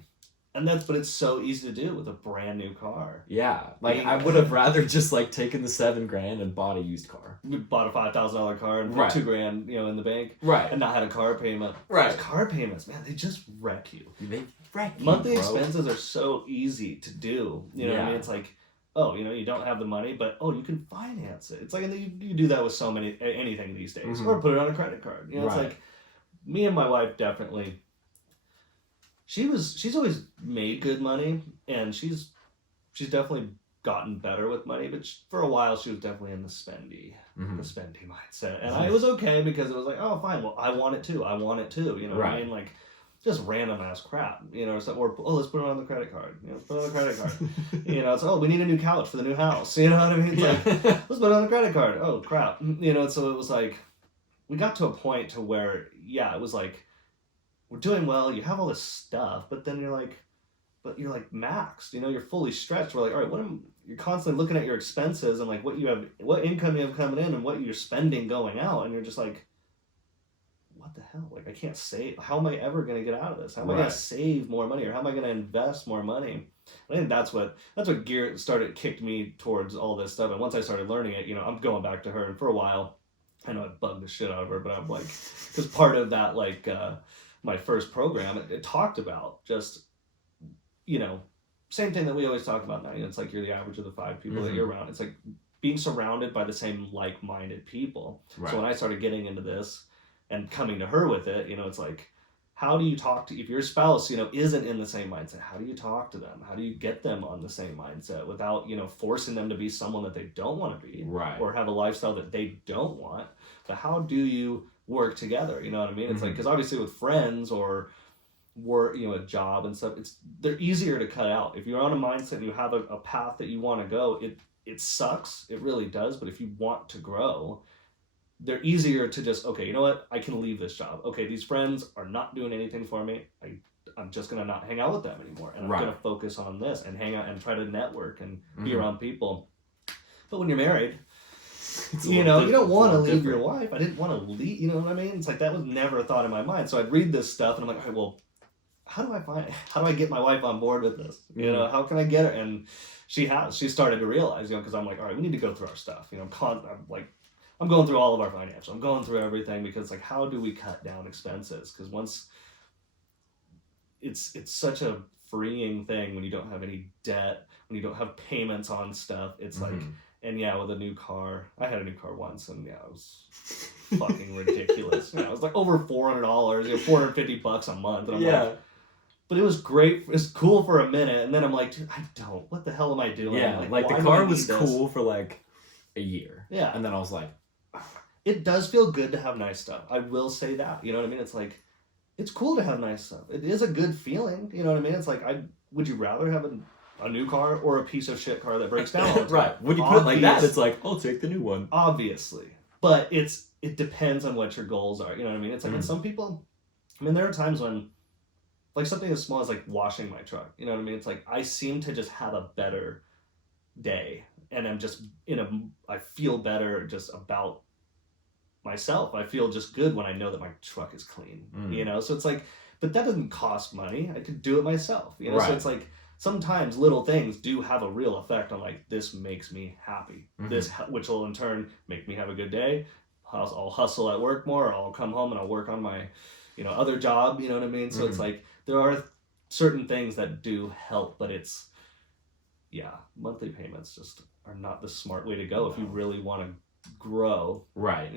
but it's so easy to do with a brand new car. Yeah. Like I would have rather just like taken the $7,000 and bought a used car. We bought a $5,000 car and put $2,000, you know, in the bank. Right. And not had a car payment. Right. Those car payments, man, they just wreck you. They wreck you. Monthly expenses are so easy to do. You know what I mean? It's like, oh, you know, you don't have the money, but you can finance it. It's like, and you do that with anything these days, or put it on a credit card. You know, it's like, me and my wife definitely. She's always made good money, and she's definitely gotten better with money, but for a while she was definitely in the spendy mindset, and I was okay because it was like, oh fine, well I want it too, you know what I mean, like just random ass crap, you know, or let's put it on the credit card, you know, let's put it on the credit card, you know, it's we need a new couch for the new house, you know what I mean, it's like let's put it on the credit card, oh crap, you know, so it was like we got to a point to where it was like, we're doing well, you have all this stuff, but then you're like maxed, you know, you're fully stretched. We're like, all right, you're constantly looking at your expenses and like what income you have coming in and what you're spending going out, and you're just like, what the hell? Like, I can't save. How am I ever going to get out of this? How am I Right. going to save more money, or how am I going to invest more money? I think that's what kicked me towards all this stuff. And once I started learning it, I'm going back to her, and for a while, I know I bugged the shit out of her, but I'm like, because part of that, like, my first program, it talked about just, same thing that we always talk about now. It's like you're the average of the 5 people that you're around. It's like being surrounded by the same like-minded people. Right. So when I started getting into this and coming to her with it, it's like, how do you talk to, if your spouse, isn't in the same mindset, how do you talk to them? How do you get them on the same mindset without, forcing them to be someone that they don't want to be, right, or have a lifestyle that they don't want? But how do you work together? You know what I mean? It's like, because obviously with friends or work, a job and stuff, they're easier to cut out. If you're on a mindset and you have a path that you want to go, it sucks. It really does. But if you want to grow, they're easier to just, okay, you know what? I can leave this job. Okay, these friends are not doing anything for me. I'm just going to not hang out with them anymore. And I'm going to focus on this and hang out and try to network and be around people. But when you're married, you don't want to leave your wife. I didn't want to leave, you know what I mean? It's like, that was never a thought in my mind. So I'd read this stuff and I'm like, all right, well, how do I get my wife on board with this? How can I get her? And she started to realize, because I'm like, all right, we need to go through our stuff. I'm going through all of our financial. I'm going through everything, because like, how do we cut down expenses? Because once it's such a freeing thing when you don't have any debt, when you don't have payments on stuff. It's like, and with a new car, I had a new car once, and it was fucking ridiculous. It was like over $400, $450 a month. And I'm like, but it was great. It was cool for a minute, and then I'm like, dude, what the hell am I doing? Yeah, like the car was cool for like a year. Yeah. And then I was like, it does feel good to have nice stuff. I will say that. You know what I mean? It's like, it's cool to have nice stuff. It is a good feeling. You know what I mean? It's like, would you rather have a new car or a piece of shit car that breaks down all the time? Right. When you put it like that, it's like, I'll take the new one. Obviously. But it depends on what your goals are. You know what I mean? It's like, and some people, there are times when, like, something as small as like washing my truck. You know what I mean? It's like, I seem to just have a better day, and I'm just I feel better just about myself. I feel just good when I know that my truck is clean, so it's like, but that doesn't cost money. I could do it myself, right. So it's like, sometimes little things do have a real effect on, like, this makes me happy, which will in turn make me have a good day. I'll hustle at work more, or I'll come home and I'll work on my other job, you know what I mean? So it's like, there are certain things that do help, but it's, monthly payments just are not the smart way to go if you really want to grow. Right.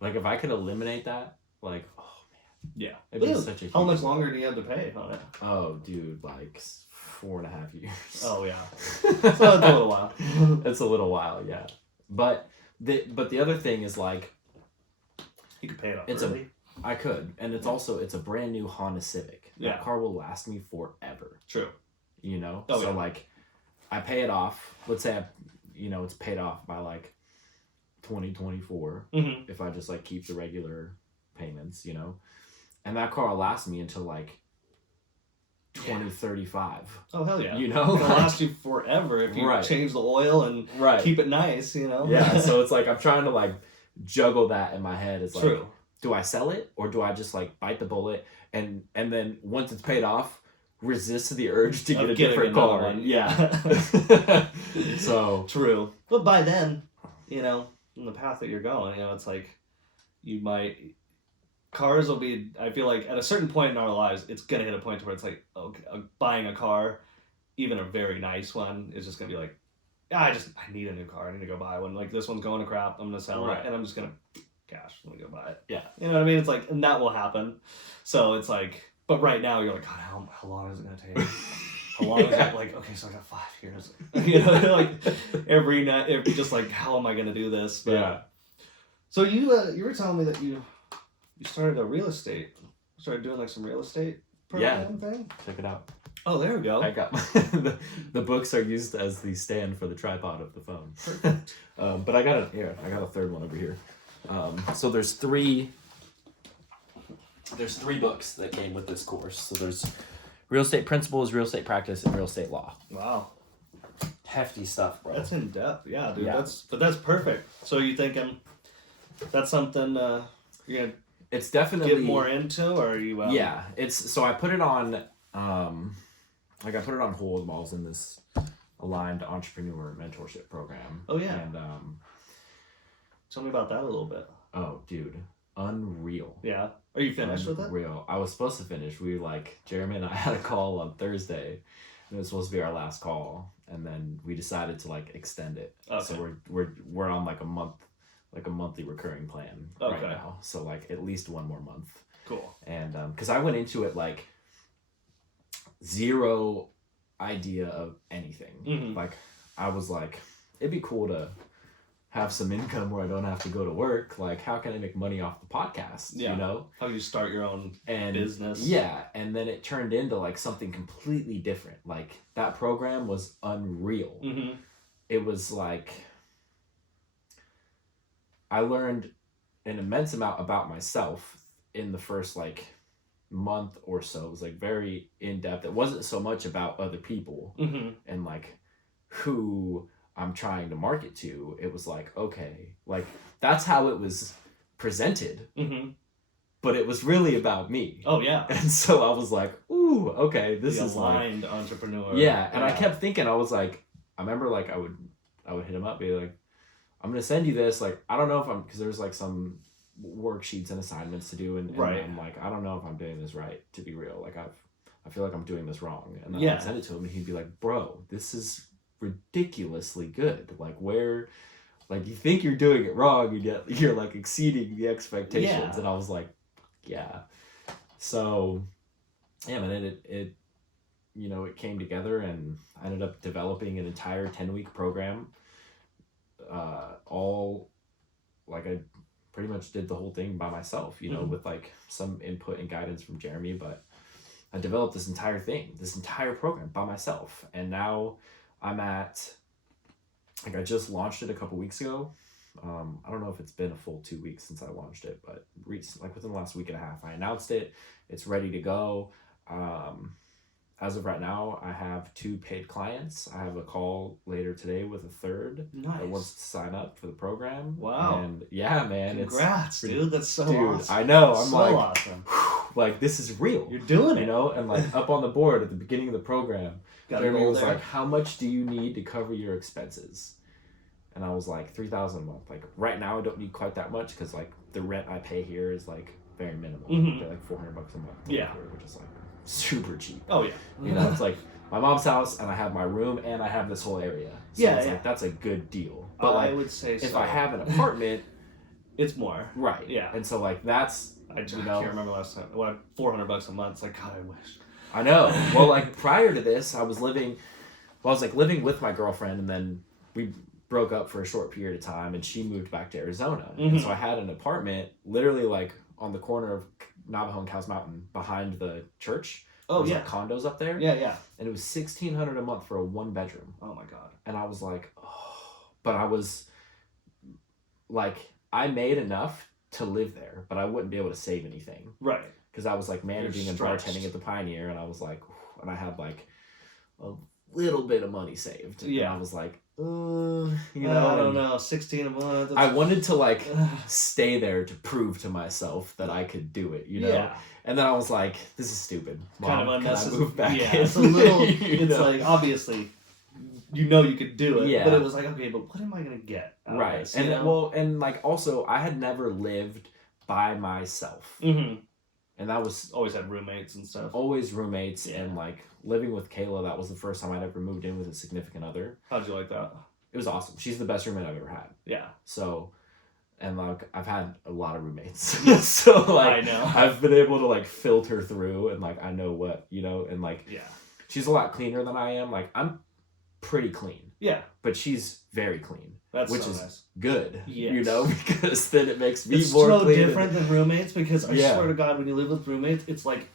Like, if I could eliminate that, like, oh man. Yeah. It'd be such a huge... How much longer do you have to pay on it? Oh, dude, like 4.5 years. Oh, yeah. So it's a little while. It's a little while, yeah. But the other thing is, like, you could pay it off early. I could. And it's a brand new Honda Civic. That car will last me forever. True. Oh, so like, I pay it off. Let's say it's paid off by like 2024 if I just like keep the regular payments, and that car will last me until like 2035. Oh, hell yeah. It'll last you forever if you change the oil and keep it nice, Yeah, so it's like, I'm trying to like juggle that in my head. It's like, true. Do I sell it, or do I just like bite the bullet and then once it's paid off, resist the urge to get a different car? One. Yeah. So true. But by then, in the path that you're going, it's like, cars will be, I feel like at a certain point in our lives, it's going to hit a point where it's like, okay, buying a car, even a very nice one, is just going to be like, I need a new car. I need to go buy one. Like, this one's going to crap. I'm going to sell it, and I'm just going to cash. Let me go buy it. Yeah. You know what I mean? It's like, and that will happen. So it's like, but right now you're like, God, how long is it going to take? How long is it? Like, okay, so I got 5 years. Like every night, just like, how am I going to do this? But, yeah. So you were telling me that you started started doing like some real estate program thing? Check it out. Oh, there we go. I got the books are used as the stand for the tripod of the phone. Perfect. But I got a third one over here. So there's three books that came with this course. So there's Real Estate Principles, Real Estate Practice, and Real Estate Law. Wow. Hefty stuff, bro. That's in depth. Yeah, dude. Yeah. That's perfect. So you thinking that's something you're gonna it's definitely get more into, or are you? Yeah, it's so I put it on, like I put it on hold while I was in this aligned entrepreneur mentorship program. Oh yeah. And tell me about that a little bit. Oh, dude, unreal. Yeah. Are you finished with it? Unreal. I was supposed to finish. Jeremy and I had a call on Thursday, and it was supposed to be our last call, and then we decided to like extend it. Okay. So we're on like a monthly recurring plan right now. So like at least one more month. Cool. And because I went into it like zero idea of anything. Mm-hmm. Like I was like, it'd be cool to have some income where I don't have to go to work. Like, how can I make money off the podcast? Yeah. You know? How do you start your own business? Yeah. And then it turned into like something completely different. Like that program was unreal. Mm-hmm. It was like, I learned an immense amount about myself in the first like month or so. It was like very in depth. It wasn't so much about other people mm-hmm. and like who I'm trying to market to. It was like, okay, like that's how it was presented, mm-hmm. but it was really about me. Oh yeah. And so I was like, ooh, okay, this the is aligned like entrepreneur. Yeah, and I kept thinking, I was like, I remember like I would hit him up, be like, I'm gonna send you this. Like, I don't know if I'm, because there's like some worksheets and assignments to do, and I'm like, I don't know if I'm doing this right, to be real. Like I feel like I'm doing this wrong, and then I'd send it to him, and he'd be like, bro, this is ridiculously good. Like, where, like, you think you're doing it wrong, and yet you're like exceeding the expectations. And I was like, yeah. So yeah, man, it you know, it came together, and I ended up developing an entire 10-week program. All like I pretty much did the whole thing by myself, you know, with like some input and guidance from Jeremy, but I developed this entire program by myself. And now I'm at, like, I just launched it a couple weeks ago. I don't know if it's been a full 2 weeks since I launched it, but like within the last week and a half, I announced it. It's ready to go. As of right now, I have 2 paid clients. I have a call later today with a third that wants to sign up for the program. Wow. And yeah, man. Congrats, dude. That's so awesome. I know. I'm so like, awesome. Like, this is real. You're doing it. You know? And like up on the board at the beginning of the program, Jeremy was like, how much do you need to cover your expenses? And I was like, $3,000 a month. Like, right now I don't need quite that much, because like the rent I pay here is like very minimal. Mm-hmm. I pay like $400 a month. Yeah. Here, which is like super cheap. Oh yeah. You know, it's like my mom's house, and I have my room, and I have this whole area. So it's like, that's a good deal. But I like, would say if I have an apartment, it's more. Right. Yeah. And so like that's, I can't remember last time. Well, $400 a month. It's like, God, I wish. I know. Well, like prior to this, I was living with my girlfriend, and then we broke up for a short period of time, and she moved back to Arizona. Mm-hmm. And so I had an apartment literally like on the corner of Navajo and Cows Mountain behind the church. Oh, yeah. Like condos up there. Yeah, yeah. And it was $1,600 a month for a 1-bedroom. Oh my God. And I was like, oh, but I was like, I made enough to live there, but I wouldn't be able to save anything. Right. Because I was like managing and bartending at the Pioneer, and I was like, and I had like a little bit of money saved. Yeah. And I was like, you know, I don't know, 16 a month. I wanted to like stay there to prove to myself that I could do it, you know? Yeah. And then I was like, this is stupid. Mom, kind of unnecessary. Can I move back yeah, in? it's a little, it's know? like, obviously, you know you could do it, yeah. but it was like, okay, but what am I going to get out right. of this, and know? Well, and like also, I had never lived by myself. Mm-hmm. And that was... Always had roommates and stuff. Always roommates, and like living with Kayla, that was the first time I'd ever moved in with a significant other. How'd you like that? It was awesome. She's the best roommate I've ever had. Yeah. So, and like I've had a lot of roommates, so like I know. I've been able to like filter through, and like I know what, you know, and like she's a lot cleaner than I am. Like I'm pretty clean. Yeah. But she's very clean. That's which so is nice. Good. Yes. You know, because then it makes me it's more so clean. Different than roommates, because I swear to God, when you live with roommates, it's like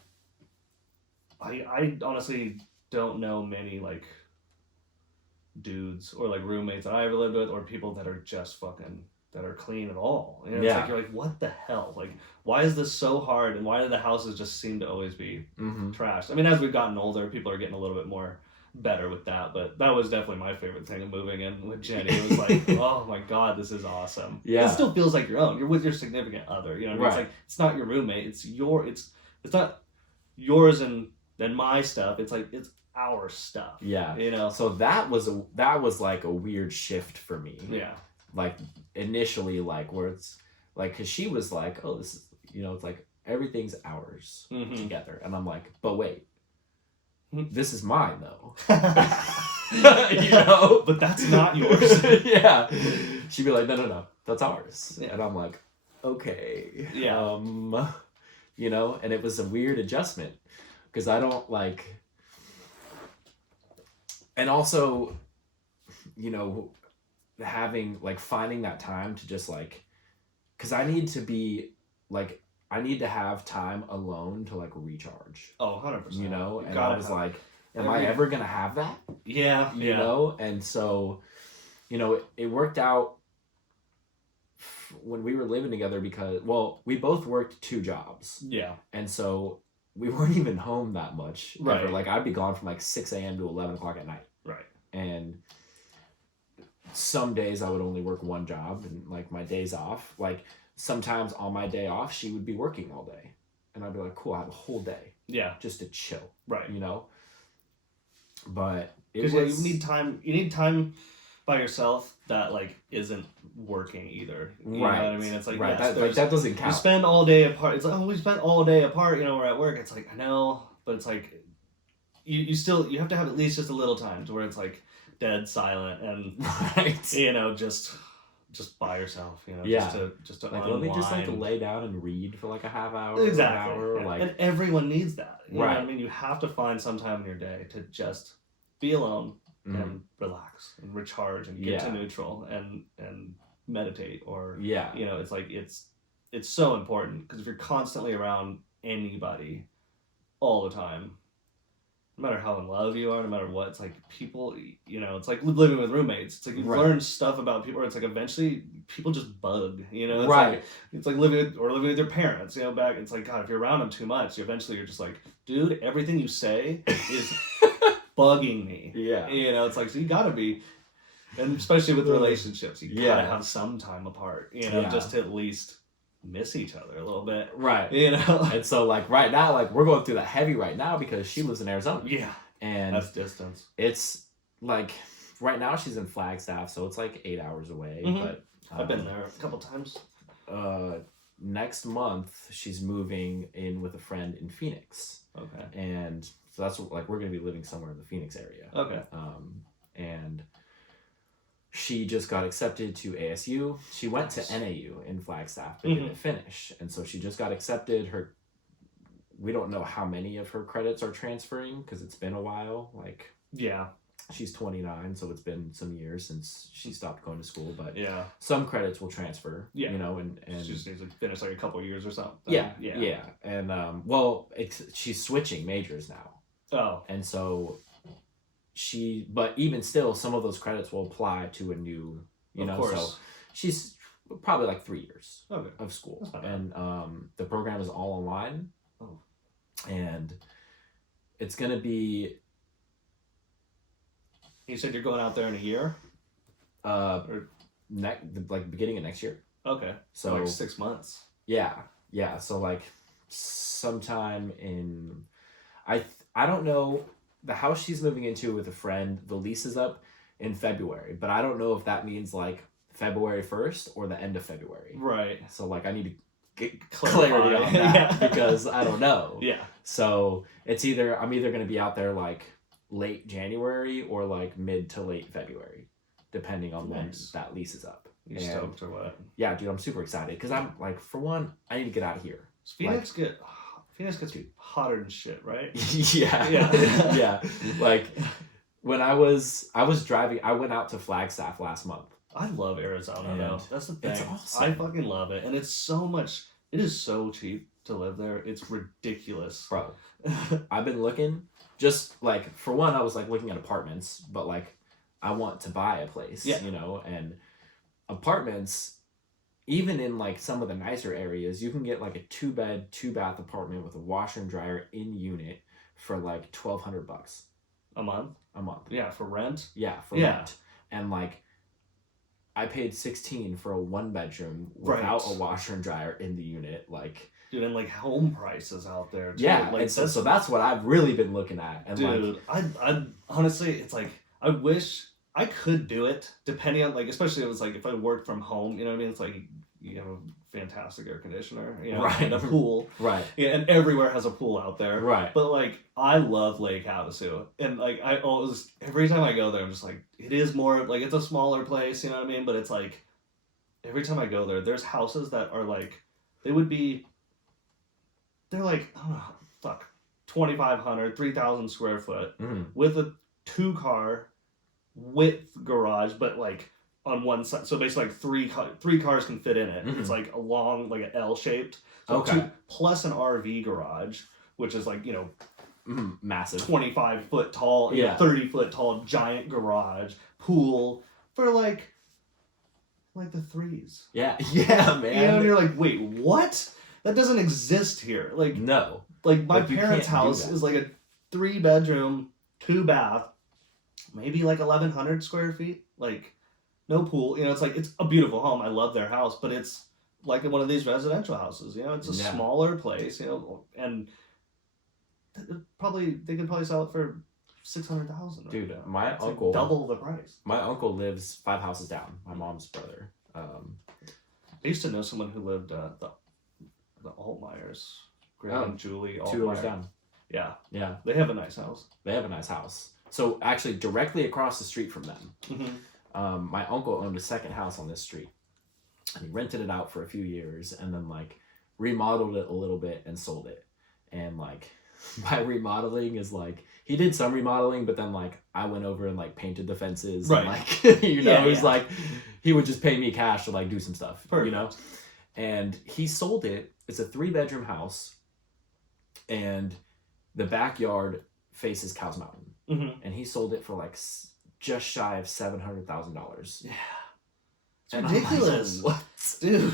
I honestly don't know many like dudes or like roommates that I ever lived with, or people that are just fucking that are clean at all. You know, it's like you're like, what the hell? Like, why is this so hard? And why do the houses just seem to always be trashed? I mean, as we've gotten older, people are getting a little bit more better with that. But that was definitely my favorite thing of moving in with Jenny. It was like, oh my God, this is awesome. Yeah. It still feels like your own. You're with your significant other. You know what I mean? It's like, it's not your roommate. It's not yours and then my stuff. It's like, it's our stuff. Yeah. You know? So that was like a weird shift for me. Yeah. Like initially, like where it's like, because she was like, oh, this is, you know, it's like everyth's ours together, and I'm like, but wait, this is mine though. You know, but that's not yours. Yeah. She'd be like, no, that's ours. Yeah. And I'm like, okay. Yeah. You know, and it was a weird adjustment because I don't like, and also, you know, finding that time to just like, because I need to have time alone to like recharge. Oh, 100%. You know, and I was like, am I ever gonna have that? Yeah. You know, and so, you know, it worked out when we were living together because, well, we both worked 2 jobs. Yeah. And so we weren't even home that much. Right. Ever. Like I'd be gone from like 6 a.m. to 11 o'clock at night. Right. And some days I would only work 1 job, and like my days off, like sometimes on my day off, she would be working all day. And I'd be like, cool, I have a whole day. Yeah. Just to chill. Right. You know? But because you need time by yourself that like isn't working either. You know what I mean? It's like, right. Yes, that doesn't count. You spend all day apart. It's like, oh, we spent all day apart, you know, we're at work. It's like, I know, but it's like you have to have at least just a little time to where it's like dead silent and right. you know, just by yourself, you know, yeah. just to like unwind. let me just like lay down and read for like a half hour, exactly. an hour, Yeah. like, and everyone needs that. You know right. what I mean? You have to find some time in your day to just be alone and relax and recharge and get to neutral and meditate, or you know, it's like it's so important because if you're constantly around anybody all the time, no matter how in love you are, no matter what, it's like people, you know, it's like living with roommates. It's like you learn stuff about people, or it's like eventually people just bug, you know? It's like, it's like living with your parents, you know, back, it's like, God, if you're around them too much, eventually you're just like, dude, everything you say is bugging me. Yeah. You know, it's like, so you gotta be, and especially with relationships, you gotta have some time apart, you know, just to at least miss each other a little bit, right? You know. And so like right now, like we're going through that heavy right now because she lives in Arizona. Yeah. And that's distance. It's like right now she's in Flagstaff, so it's like 8 hours away. But I've been there a couple times. Next month she's moving in with a friend in Phoenix. Okay. And so that's like we're gonna be living somewhere in the Phoenix area. Okay. And she just got accepted to ASU. She went to NAU in Flagstaff, but didn't finish. And so she just got accepted. We don't know how many of her credits are transferring because it's been a while. Like, yeah, she's 29, so it's been some years since she stopped going to school. But yeah, some credits will transfer. Yeah, you know, and she just needs to finish like a couple of years or something. Yeah. And well, she's switching majors now. Oh, and so. But even still, some of those credits will apply to a new, you know, so she's probably like 3 years of school. And the program is all online. Oh. And it's going to be... You said you're going out there in a year? Like beginning of next year. Okay. So like 6 months. Yeah. So like sometime in... I don't know... The house she's moving into with a friend, the lease is up in February, but I don't know if that means like February 1st or the end of February. Right. So like I need to get clarity on that because I don't know. Yeah. So I'm either going to be out there like late January or like mid to late February, depending on when that lease is up. You stoked or what? Yeah, dude, I'm super excited because I'm like, for one, I need to get out of here. Phoenix gets hotter than shit, right? Yeah. Like when I was driving, I went out to Flagstaff last month. I love Arizona though. That's the thing. It's awesome. I fucking love it. And it's so much, it is so cheap to live there. It's ridiculous. Bro, I've been looking, just like, for one, I was like looking at apartments, but like I want to buy a place, you know, and apartments, even in like some of the nicer areas, you can get like a 2-bed, 2-bath apartment with a washer and dryer in unit for like $1,200. A month? A month. Yeah, for rent? Yeah, for rent. And like, I paid $16 for a 1-bedroom without a washer and dryer in the unit. Like, dude, and like home prices out there too. Yeah, like and so that's what I've really been looking at. And dude, like, I honestly, it's like, I wish I could do it, depending on, like, especially if it's like if I worked from home, you know what I mean? It's like you have a fantastic air conditioner, you know, right, and a pool, right, yeah, and everywhere has a pool out there, right. But like, I love Lake Havasu, and like, I always, every time I go there, I'm just like, it is more like, it's a smaller place, you know what I mean? But it's like, every time I go there, there's houses that are like, they're like, I don't know, fuck, 2,500, 3,000 square foot with a 2-car width garage, but like on one side, so basically like three cars can fit in it. It's like a long, like an L shaped. So okay. Plus an RV garage, which is like, you know, massive, 25-foot tall, 30-foot tall giant garage, pool for like the threes. Yeah, man. You know, and you're like, wait, what? That doesn't exist here. Like, no. Like, my parents' house is like a 3-bedroom, 2-bath, maybe like 1,100 square feet. Like, no pool. You know, it's like, it's a beautiful home. I love their house, but it's like one of these residential houses. You know, it's a smaller place, you know, and they could probably sell it for $600,000. Dude, right my it's uncle, like double the price. My uncle lives 5 houses down. My mom's brother. I used to know someone who lived the Altmeyers, Graham and Julie Altmeyer. 2 doors down. Yeah. Yeah. They have a nice house. They have a nice house. So actually, directly across the street from them, my uncle owned a second house on this street, and he rented it out for a few years, and then like remodeled it a little bit and sold it. And like, by remodeling is like, he did some remodeling, but then like I went over and like painted the fences, right? And, like, you know, it was like he would just pay me cash to like do some stuff, you know. And he sold it. It's a 3-bedroom house, and the backyard faces Cows Mountain, and he sold it for like just shy of $700,000. Yeah, it's and ridiculous. Like, what, dude?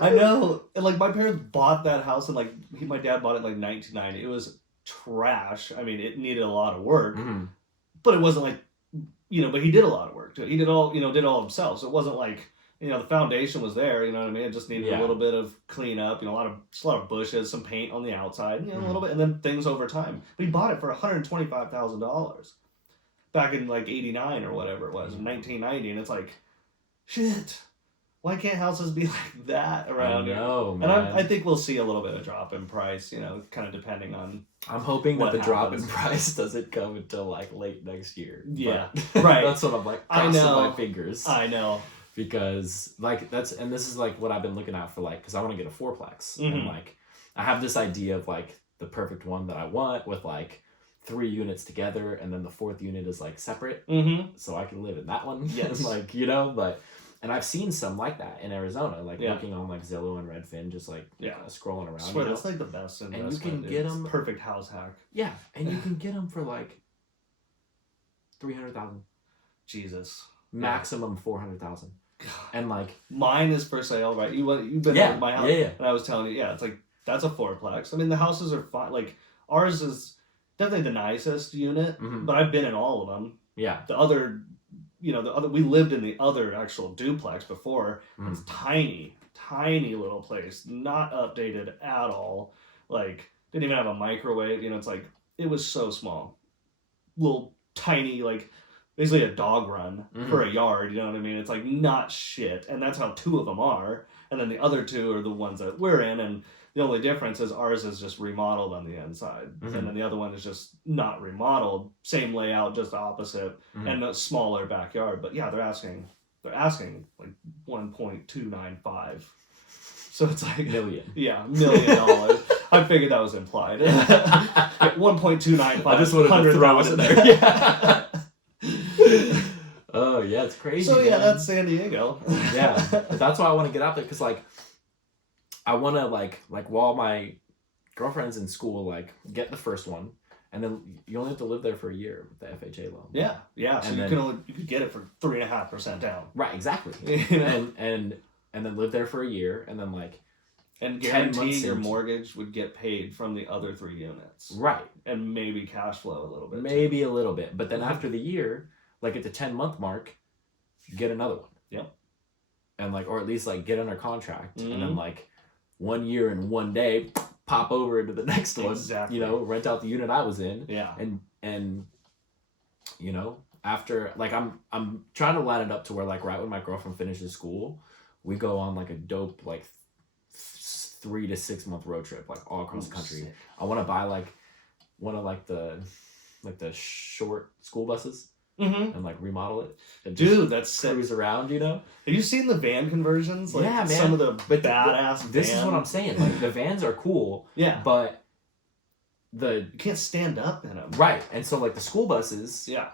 I know. And like, my parents bought that house, and like my dad bought it in like 1990. It was trash. I mean, it needed a lot of work, but it wasn't like, you know. But he did a lot of work too. He did all himself. So it wasn't like, you know, the foundation was there, you know what I mean? It just needed a little bit of cleanup, you know, a lot of bushes, some paint on the outside, you know, a little bit, and then things over time. We bought it for $125,000 back in like 89 or whatever it was, 1990, and it's like, shit, why can't houses be like that around here? Man. And I think we'll see a little bit of drop in price, you know, kind of depending on. I'm hoping that the drop in price doesn't come until like late next year. Yeah, right. That's what I'm like crossing my fingers. I know. Because like this is like what I've been looking at for, like, because I want to get a 4-plex, and like I have this idea of like the perfect one that I want with like 3 units together, and then the 4th unit is like separate, so I can live in that one. Yes. Like, you know, and I've seen some like that in Arizona, like looking on like Zillow and Redfin, just like scrolling around. I swear, that's like the best investment. And you can get them perfect house hack. Yeah, and you can get them for like $300,000. Jesus. Maximum $400,000. And like, mine is for sale, right? You've been at my house, and I was telling you, it's like, that's a 4-plex. I mean, the houses are fine. Like, ours is definitely the nicest unit, but I've been in all of them. Yeah. The other, we lived in the other actual duplex before. It's tiny little place, not updated at all. Like, didn't even have a microwave. You know, it's like, it was so small, little tiny, like, basically a dog run for a yard, you know what I mean? It's like not shit, and that's how 2 of them are, and then the other 2 are the ones that we're in, and the only difference is ours is just remodeled on the inside, and then the other one is just not remodeled, same layout, just opposite, and a smaller backyard. But yeah, they're asking like 1.295. So it's like million. Yeah, $1 million. I figured that was implied. 1.295. I just wanted to throw it in there. Yeah. Oh yeah, it's crazy. So yeah, that's San Diego. Yeah, but that's why I want to get out there, because like I want to like while my girlfriend's in school, like get the first one, and then you only have to live there for a year with the FHA loan. Yeah. So you could get it for 3.5% down. Right, exactly. And then live there for a year, and then like And 10 guarantee months your into- mortgage would get paid from the other 3 units. Right. And maybe cash flow a little bit. Maybe a little bit. But then after the year, like at the 10-month mark, get another one. Yep. And like, or at least like get under contract. And then Mhm. like 1 year and 1 day, pop over into the next one. Exactly. You know, rent out the unit I was in. Yeah. And you know, after like I'm trying to line it up to where like right when my girlfriend finishes school, we go on like a dope like 3 to 6 month road trip like all across the country. Sick. I want to buy like one of like the short school buses Mm-hmm. and like remodel it and Dude, that's sick. cruise around, you know. Have you seen the van conversions? Like Yeah, man. some of the But badass this vans. is what I'm saying. Like the vans are cool, Yeah. but the You can't stand up in them. right, and so like the school buses, Yeah.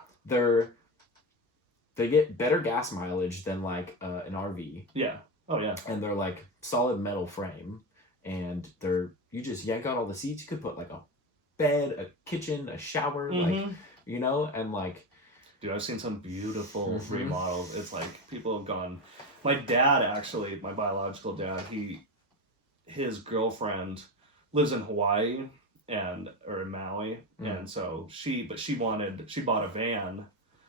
they get better gas mileage than like an RV, Yeah. Oh, yeah. and they're like solid metal frame, and you just yank out all the seats. You could put like a bed, a kitchen, a shower, like Mhm. you know, and like Dude, I've seen some beautiful Mhm. remodels. It's like people have gone. My dad, actually, my biological dad, his girlfriend lives in Hawaii or in Maui, and so she bought a van.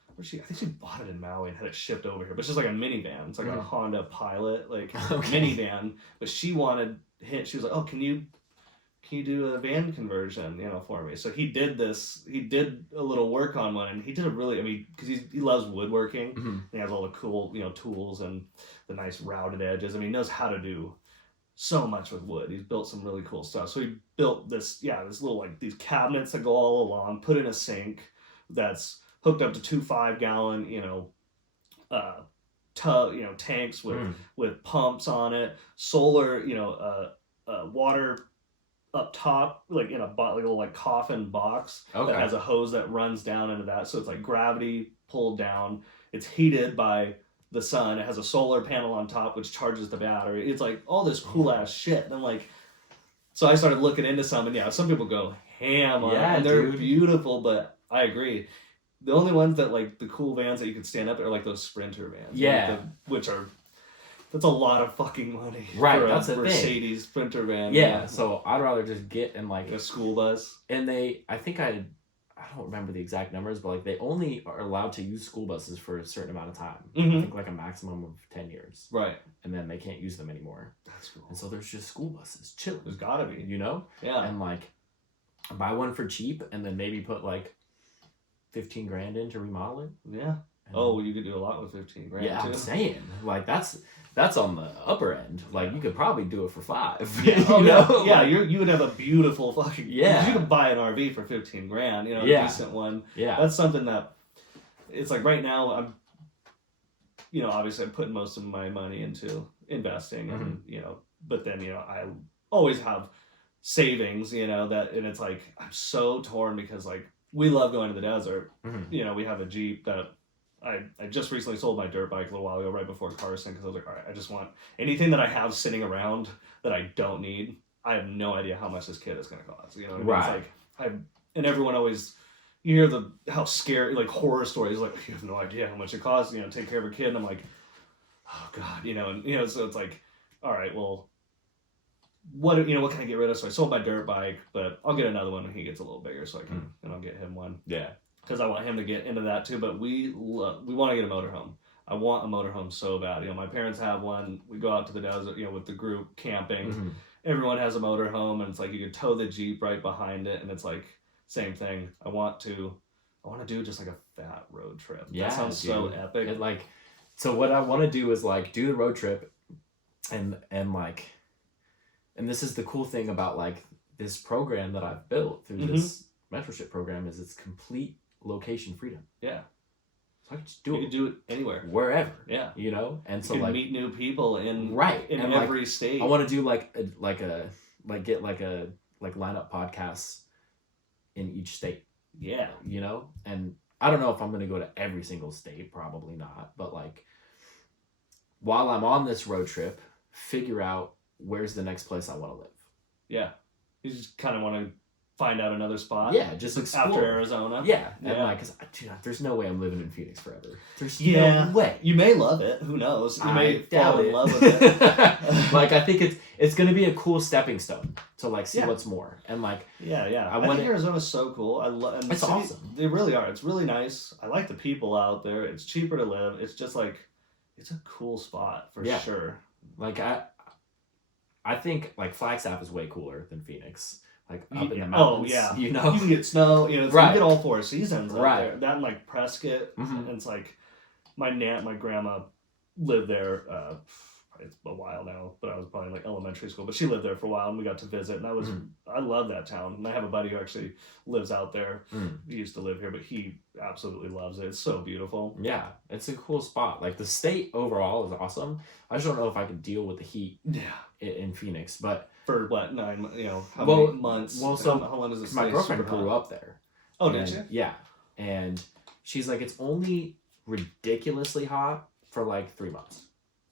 I think she bought it in Maui and had it shipped over here. But it's just like a minivan. It's like a Honda Pilot, like Okay. minivan. But she was like, "Oh, can you do a van conversion, for me?" So he did this. He did a little work on one, and he did because he loves woodworking. Mhm. And he has all the cool, tools and the nice routed edges. I mean, he knows how to do so much with wood. He's built some really cool stuff. So he built this little like these cabinets that go all along, put in a sink that's hooked up to 2 5-gallon, tanks with pumps on it, solar, water up top, like in like a little like coffin box Okay. that has a hose that runs down into that. So it's like gravity pulled down. It's heated by the sun. It has a solar panel on top which charges the battery. It's like all this cool ass shit. And I'm like, so I started looking into some, and some people go ham on it, and they're beautiful, but I agree. The only ones that like the cool vans that you can stand up are like those Sprinter vans. Yeah. That's a lot of fucking money. Right, For that's a the thing. Mercedes Sprinter van. Yeah, so I'd rather just get in like a school bus. And I don't remember the exact numbers, but like they only are allowed to use school buses for a certain amount of time. Mhm. I think like a maximum of 10 years. Right. And then they can't use them anymore. That's cool. And so there's just school buses chilling. There's gotta be. You know? Yeah. And like buy one for cheap and then maybe put like 15 grand in to remodel it. Yeah. And You could do a lot with 15 grand. yeah, too. I'm saying. Like that's on the upper end. Like you could probably do it for 5. Yeah, you know? Yeah, Like, you would have a beautiful fucking. Yeah. You could buy an RV for 15 grand. A Yeah. decent one. yeah. That's something that. It's like right now I'm. Obviously I'm putting most of my money into investing, and but then I always have savings. And it's like I'm so torn because like we love going to the desert. Mhm. We have a Jeep that. I just recently sold my dirt bike a little while ago, right before Carson, because I was like, all right, I just want anything that I have sitting around that I don't need. I have no idea how much this kit is going to cost. You know what I mean? Right. It's like and everyone always, you hear how scary, like horror stories, like you have no idea how much it costs. Take care of a kid, and I'm like, oh god, so it's like, all right, well, what can I get rid of? So I sold my dirt bike, but I'll get another one when he gets a little bigger, so I can, and I'll get him one. Yeah. Because I want him to get into that too, but we want to get a motorhome. I want a motorhome so bad. My parents have one. We go out to the desert, with the group camping. Mhm. Everyone has a motorhome, and it's like you could tow the Jeep right behind it, and it's like same thing. I want to do just like a fat road trip. Yeah, that sounds so epic. And like, so what I want to do is like do the road trip, and like, and this is the cool thing about like this program that I've built through this mentorship program is it's complete location freedom. Yeah. So I can just do You it. can do it anywhere. Wherever. Yeah. And so you can like meet new people in and every like, state. I want to do get line up podcasts in each state. Yeah. And I don't know if I'm going to go to every single state, probably not, but like while I'm on this road trip, figure out where's the next place I want to live. Yeah. You just kind of want to find out another spot. Yeah, just explore. After Arizona. Yeah, and like, 'cause, dude, there's no way I'm living in Phoenix forever. There's no way. You may love it. Who knows? You may doubt fall it. in love with it. Like, I think it's gonna be a cool stepping stone to like see what's more. And like, I think Arizona's so cool. I love. It's awesome. They really are. It's really nice. I like the people out there. It's cheaper to live. It's just like, it's a cool spot for sure. Like I think like Flagstaff is way cooler than Phoenix. Like up in the mountains. Oh yeah, you know, you can get snow. You know, you get all 4 seasons out there. That and like Prescott, and it's like my grandma lived there. It's a while now, but I was probably in like elementary school. But she lived there for a while, and we got to visit. And I love that town. And I have a buddy who actually lives out there. He used to live here, but he absolutely loves it. It's so beautiful. Yeah, it's a cool spot. Like the state overall is awesome. I just don't know if I could deal with the heat. In Phoenix, but for what 9? You know, how many months? Well, so how long does it? My girlfriend grew up there. Oh, did you? Yeah, and she's like, it's only ridiculously hot for like 3 months.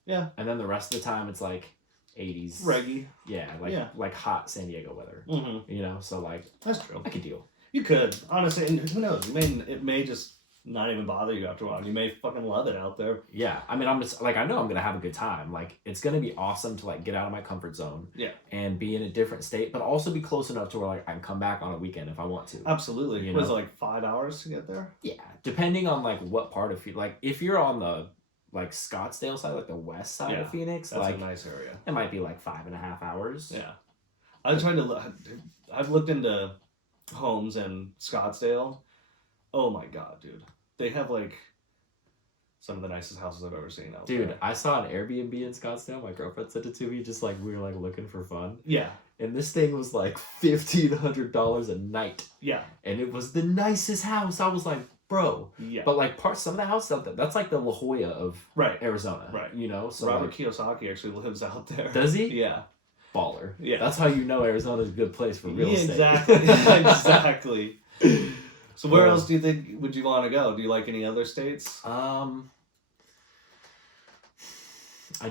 Yeah. And then the rest of the time it's like 80s. Reggae. Yeah, like hot San Diego weather. You know, so like that's true. I could deal. You could, honestly, and who knows? It may just not even bother you after a while. You may fucking love it out there. Yeah. I mean, I'm just like, I know I'm gonna have a good time. Like it's gonna be awesome to like get out of my comfort zone. Yeah. And be in a different state, but also be close enough to where like I can come back on a weekend if I want to. Absolutely. You Was know? it like 5 hours to get there? Yeah. Depending on like what part of like if you're on the like Scottsdale side, like the west side of Phoenix, that's like a nice area. It might be like 5.5 hours. Yeah. I've looked into homes in Scottsdale. Oh my god, dude. They have like some of the nicest houses I've ever seen out there. Dude, I saw an Airbnb in Scottsdale. My girlfriend sent it to me, just like we were like looking for fun. Yeah. And this thing was like $1,500 a night. Yeah. And it was the nicest house. I was like, bro. Yeah. But like some of the houses out there, that's like the La Jolla of Arizona. Right. You know? So Robert like, Kiyosaki actually lives out there. Does he? Yeah. Baller. Yeah. That's how you know Arizona's a good place for real estate. Exactly. Exactly. So where else do you think would you want to go? Do you like any other states? I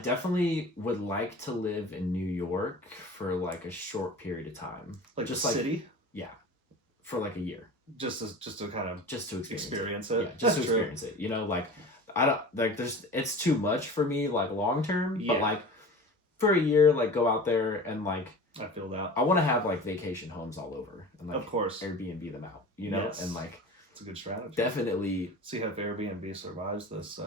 definitely would like to live in New York for like a short period of time. Like just the city? Yeah. For like a year. Just to kind of experience it. Yeah, just to experience it. You know, like I don't like it's too much for me like long term, but like for a year, like go out there and like I feel that. I want to have like vacation homes all over and like of course Airbnb them out, you know, and like it's a good strategy. Definitely see how Airbnb survives this.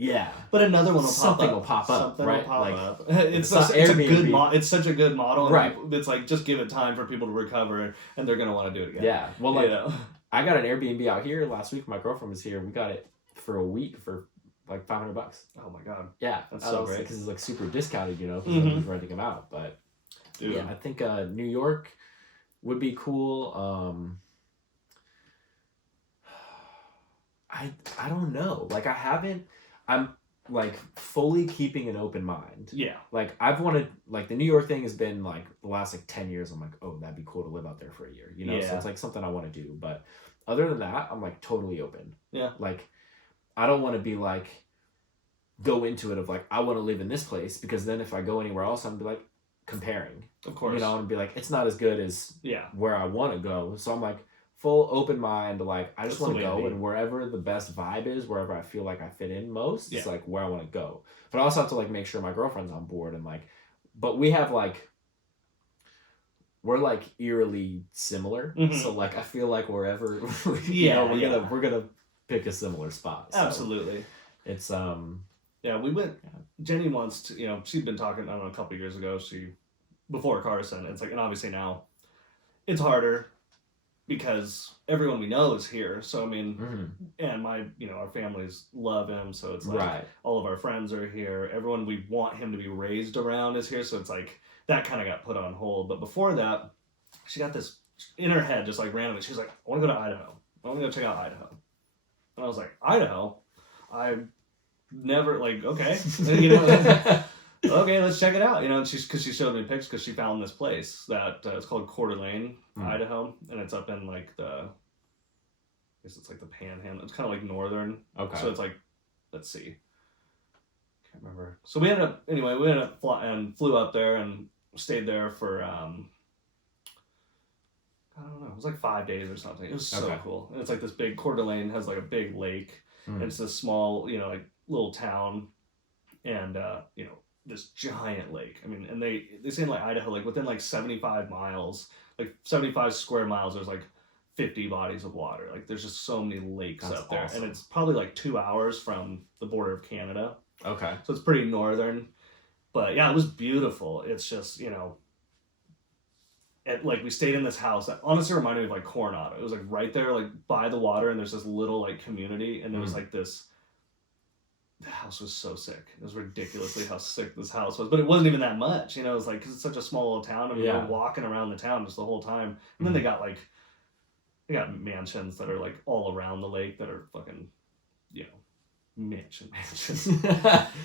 Yeah, but another one will something will pop up. Something right? will pop like, up. It's a good it's such a good model. Right. It's like just give it time for people to recover, and they're gonna want to do it again. Yeah. Well, like I got an Airbnb out here last week. My girlfriend was here. We got it for a week for like $500. Oh my god. Yeah, that's so great because it's like super discounted, you know, because everyone's renting them out. But dude. Yeah, I think New York would be cool. I don't know. Like I'm like fully keeping an open mind. Yeah. Like I've wanted like the New York thing has been like the last like 10 years. I'm like, oh, that'd be cool to live out there for a year. You know, so it's like something I want to do. But other than that, I'm like totally open. Yeah. Like I don't want to be like go into it of like I want to live in this place because then if I go anywhere else, I'm be like comparing. Of course. You know, and be like it's not as good as where I want to go. So I'm like full open mind, like I just want to go and wherever the best vibe is, wherever I feel like I fit in most, is like where I want to go. But I also have to like make sure my girlfriend's on board and like, but we have like, we're like eerily similar. So like I feel like wherever we're gonna pick a similar spot. So absolutely. It's we went. Jenny wants to. You know, she'd been talking. I don't know, a couple of years ago. Before Carson. It's like, and obviously now, it's harder. Because everyone we know is here, so I mean, and our families love him, so it's like all of our friends are here. Everyone we want him to be raised around is here, so it's like that kind of got put on hold. But before that, she got this in her head, just like randomly. She was like, "I want to go to Idaho. I want to go check out Idaho." And I was like, "Idaho? I never like okay, okay, let's check it out." You know, because she showed me pics because she found this place that it's called Coeur d'Alene, Idaho, and it's up in like I guess it's like the Panhandle. It's kind of like northern. Okay. So it's like, let's see, can't remember. So we ended up flew up there and stayed there for I don't know, it was like 5 days or something. It was so Okay. cool. And it's like this big, Coeur d'Alene has like a big lake, and it's this small, you know, like little town, and you know, this giant lake. I mean, and they say in like Idaho, like within like 75 miles, like 75 square miles, there's like 50 bodies of water. Like there's just so many lakes That's up there, awesome. and it's probably like 2 hours from the border of Canada, Okay. so it's pretty northern. But yeah, it was beautiful. It's just, you know, like we stayed in this house that honestly reminded me of like Coronado. It was like right there, like by the water, and there's this little like community, and there was like this. The house was so sick. It was ridiculously how sick this house was, but it wasn't even that much. You know, it was like because it's such a small little town, and we were walking around the town just the whole time. And then they got mansions that are like all around the lake that are fucking, you know, mansions.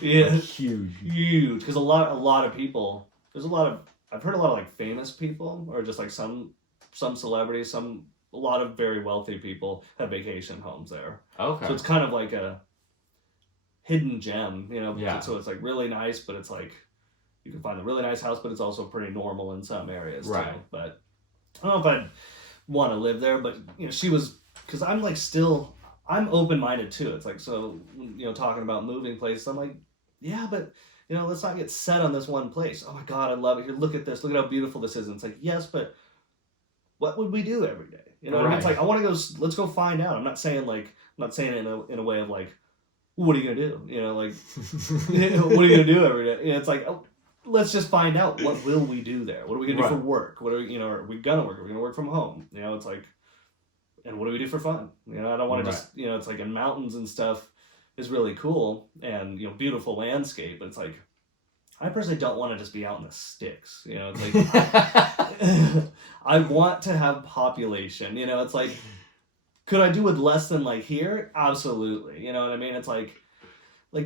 Yeah, huge. Because a lot of people. There's a lot of. I've heard a lot of like famous people, or just like some celebrities, a lot of very wealthy people have vacation homes there. Okay. So it's kind of like a hidden gem, you know. Yeah. So it's like really nice, but it's like you can find a really nice house, but it's also pretty normal in some areas too. Right. But I don't know if I'd want to live there. But you know, she was, because I'm like still, I'm open minded too. It's like, so you know, talking about moving places, I'm like, yeah, but you know, let's not get set on this one place. Oh my God, I love it here. Look at this. Look at how beautiful this is. And it's like, yes, but what would we do every day? You know what I mean? It's like, I want to go. Let's go find out. I'm not saying it in a way of like, what are you gonna do? You know, like, what are you gonna do every day? You know, it's like, oh, let's just find out, what will we do there? What are we gonna do for work? What are we, you know, are we gonna work? Are we gonna work from home? You know, it's like, and what do we do for fun? You know, I don't want to just, you know, it's like in mountains and stuff is really cool and, you know, beautiful landscape, but it's like, I personally don't want to just be out in the sticks. You know, it's like, I want to have population. You know, it's like, could I do with less than like here? Absolutely. You know what I mean? It's like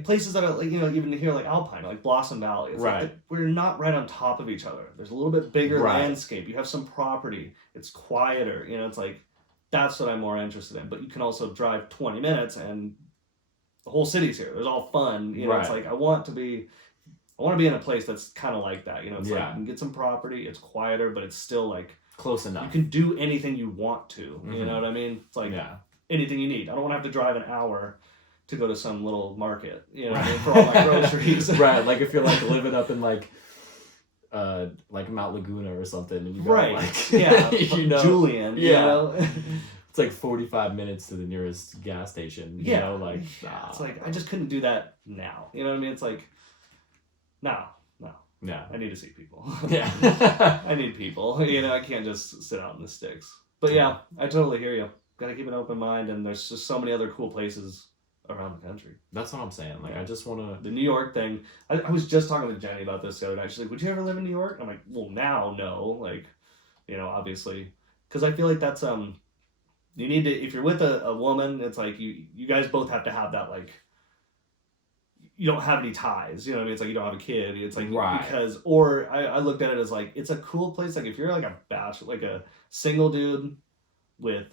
places that are like, you know, even here like Alpine, like Blossom Valley. It's like we're not right on top of each other. There's a little bit bigger landscape. You have some property. It's quieter. You know, it's like, that's what I'm more interested in. But you can also drive 20 minutes and the whole city's here. There's all fun. You know, it's like I want to be in a place that's kind of like that. You know, it's like you can get some property. It's quieter, but it's still like close enough. You can do anything you want to. You know what I mean? It's like anything you need. I don't want to have to drive an hour to go to some little market. You know what I mean? For all my groceries. Right. Like if you're like living up in like Mount Laguna or something, and you go like, you know, Julian. You know? It's like 45 minutes to the nearest gas station. You know, like it's like I just couldn't do that now. You know what I mean? It's like no. Yeah. I need to see people. Yeah. I need people. You know, I can't just sit out in the sticks. But yeah, I totally hear you. Gotta keep an open mind, and there's just so many other cool places around the country. That's what I'm saying. Like, I just want to... The New York thing, I was just talking to Jenny about this the other night. She's like, would you ever live in New York? I'm like, well, now, no. Like, you know, obviously. Because I feel like that's, you need to, if you're with a woman, it's like, you guys both have to have that, like, you don't have any ties, you know what I mean? It's like you don't have a kid. It's like, because, or I looked at it as like, it's a cool place. Like if you're like a bachelor, like a single dude with,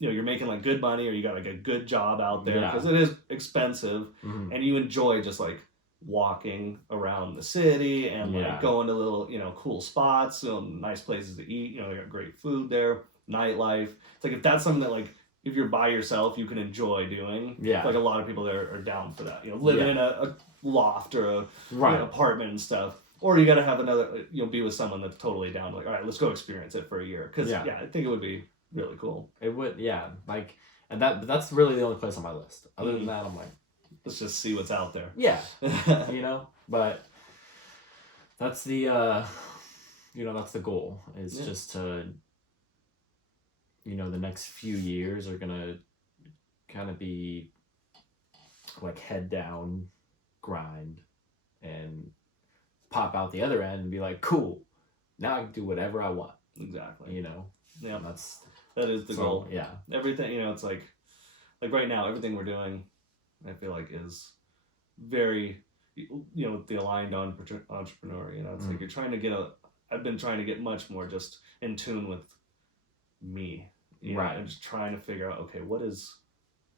you know, you're making like good money or you got like a good job out there because it is expensive and you enjoy just like walking around the city and like going to little, you know, cool spots, you know, nice places to eat, you know, they got great food there, nightlife. It's like, if that's something that like, if you're by yourself, you can enjoy doing. Yeah. Like a lot of people there are down for that. You know, living in a loft or a an apartment and stuff. Or you got to have another, you know, be with someone that's totally down. Like, all right, let's go experience it for a year. Because, I think it would be really cool. It would, like, and that's really the only place on my list. Other than that, I'm like, let's just see what's out there. Yeah. You know, but that's the, you know, that's the goal. Is just to... You know, the next few years are gonna kind of be like head down, grind, and pop out the other end and be like, cool, now I can do whatever I want. Exactly. You know? Yeah. That is the goal. Yeah. Everything, you know, it's like right now, everything we're doing, I feel like is very, you know, the aligned entrepreneur, you know, it's like you're trying to I've been trying to get much more just in tune with me. You know, and just trying to figure out, okay, what is,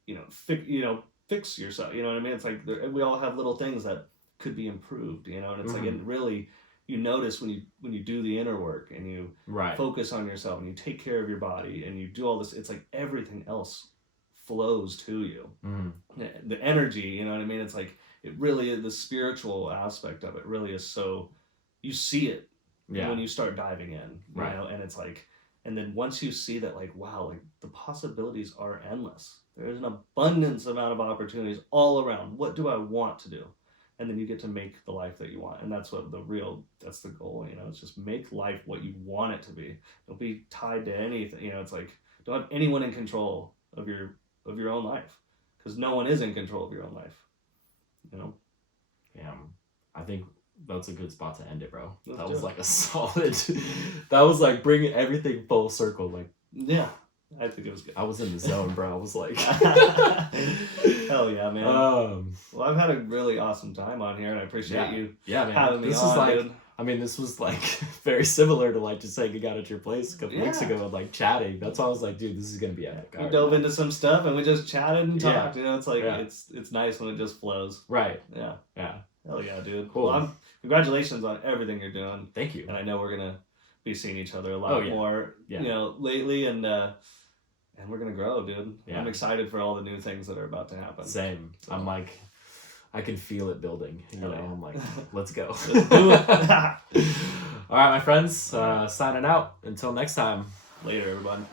you know, fix yourself. You know what I mean? It's like we all have little things that could be improved. You know, and it's like it really, you notice when you do the inner work and you Right. focus on yourself and you take care of your body and you do all this, it's like everything else flows to you. The energy, you know what I mean? It's like, it really is, the spiritual aspect of it really is so, you see it when you start diving in, you know, and it's like, and then once you see that, like, wow, like the possibilities are endless. There's an abundance amount of opportunities all around. What do I want to do? And then you get to make the life that you want. And that's what that's the goal, you know, it's just make life what you want it to be. Don't be tied to anything, you know, it's like, don't have anyone in control of your own life, because no one is in control of your own life, you know? Yeah, I think that's a good spot to end it, bro. Let's that do was it. like a solid, that was like bringing everything full circle. Like, yeah, I think it was good. I was in the zone, bro. I was like, hell yeah, man. Well, I've had a really awesome time on here, and I appreciate you man. having me this on, is like, dude. I mean, this was like very similar to like just hanging out at your place a couple weeks ago and like chatting. That's why I was like, dude, this is gonna be epic. We dove into some stuff and we just chatted and Yeah. talked. You know, it's like it's nice when it just flows. Right. Yeah. Yeah. Hell yeah, dude. Cool. Well, congratulations on everything you're doing. Thank you. And I know we're gonna be seeing each other a lot more, you know, lately, and we're gonna grow, dude. Yeah. I'm excited for all the new things that are about to happen. Same. So. I'm like, I can feel it building. You know, I'm like, let's go. Let's do it. All right, my friends. Signing out. Until next time. Later, everyone.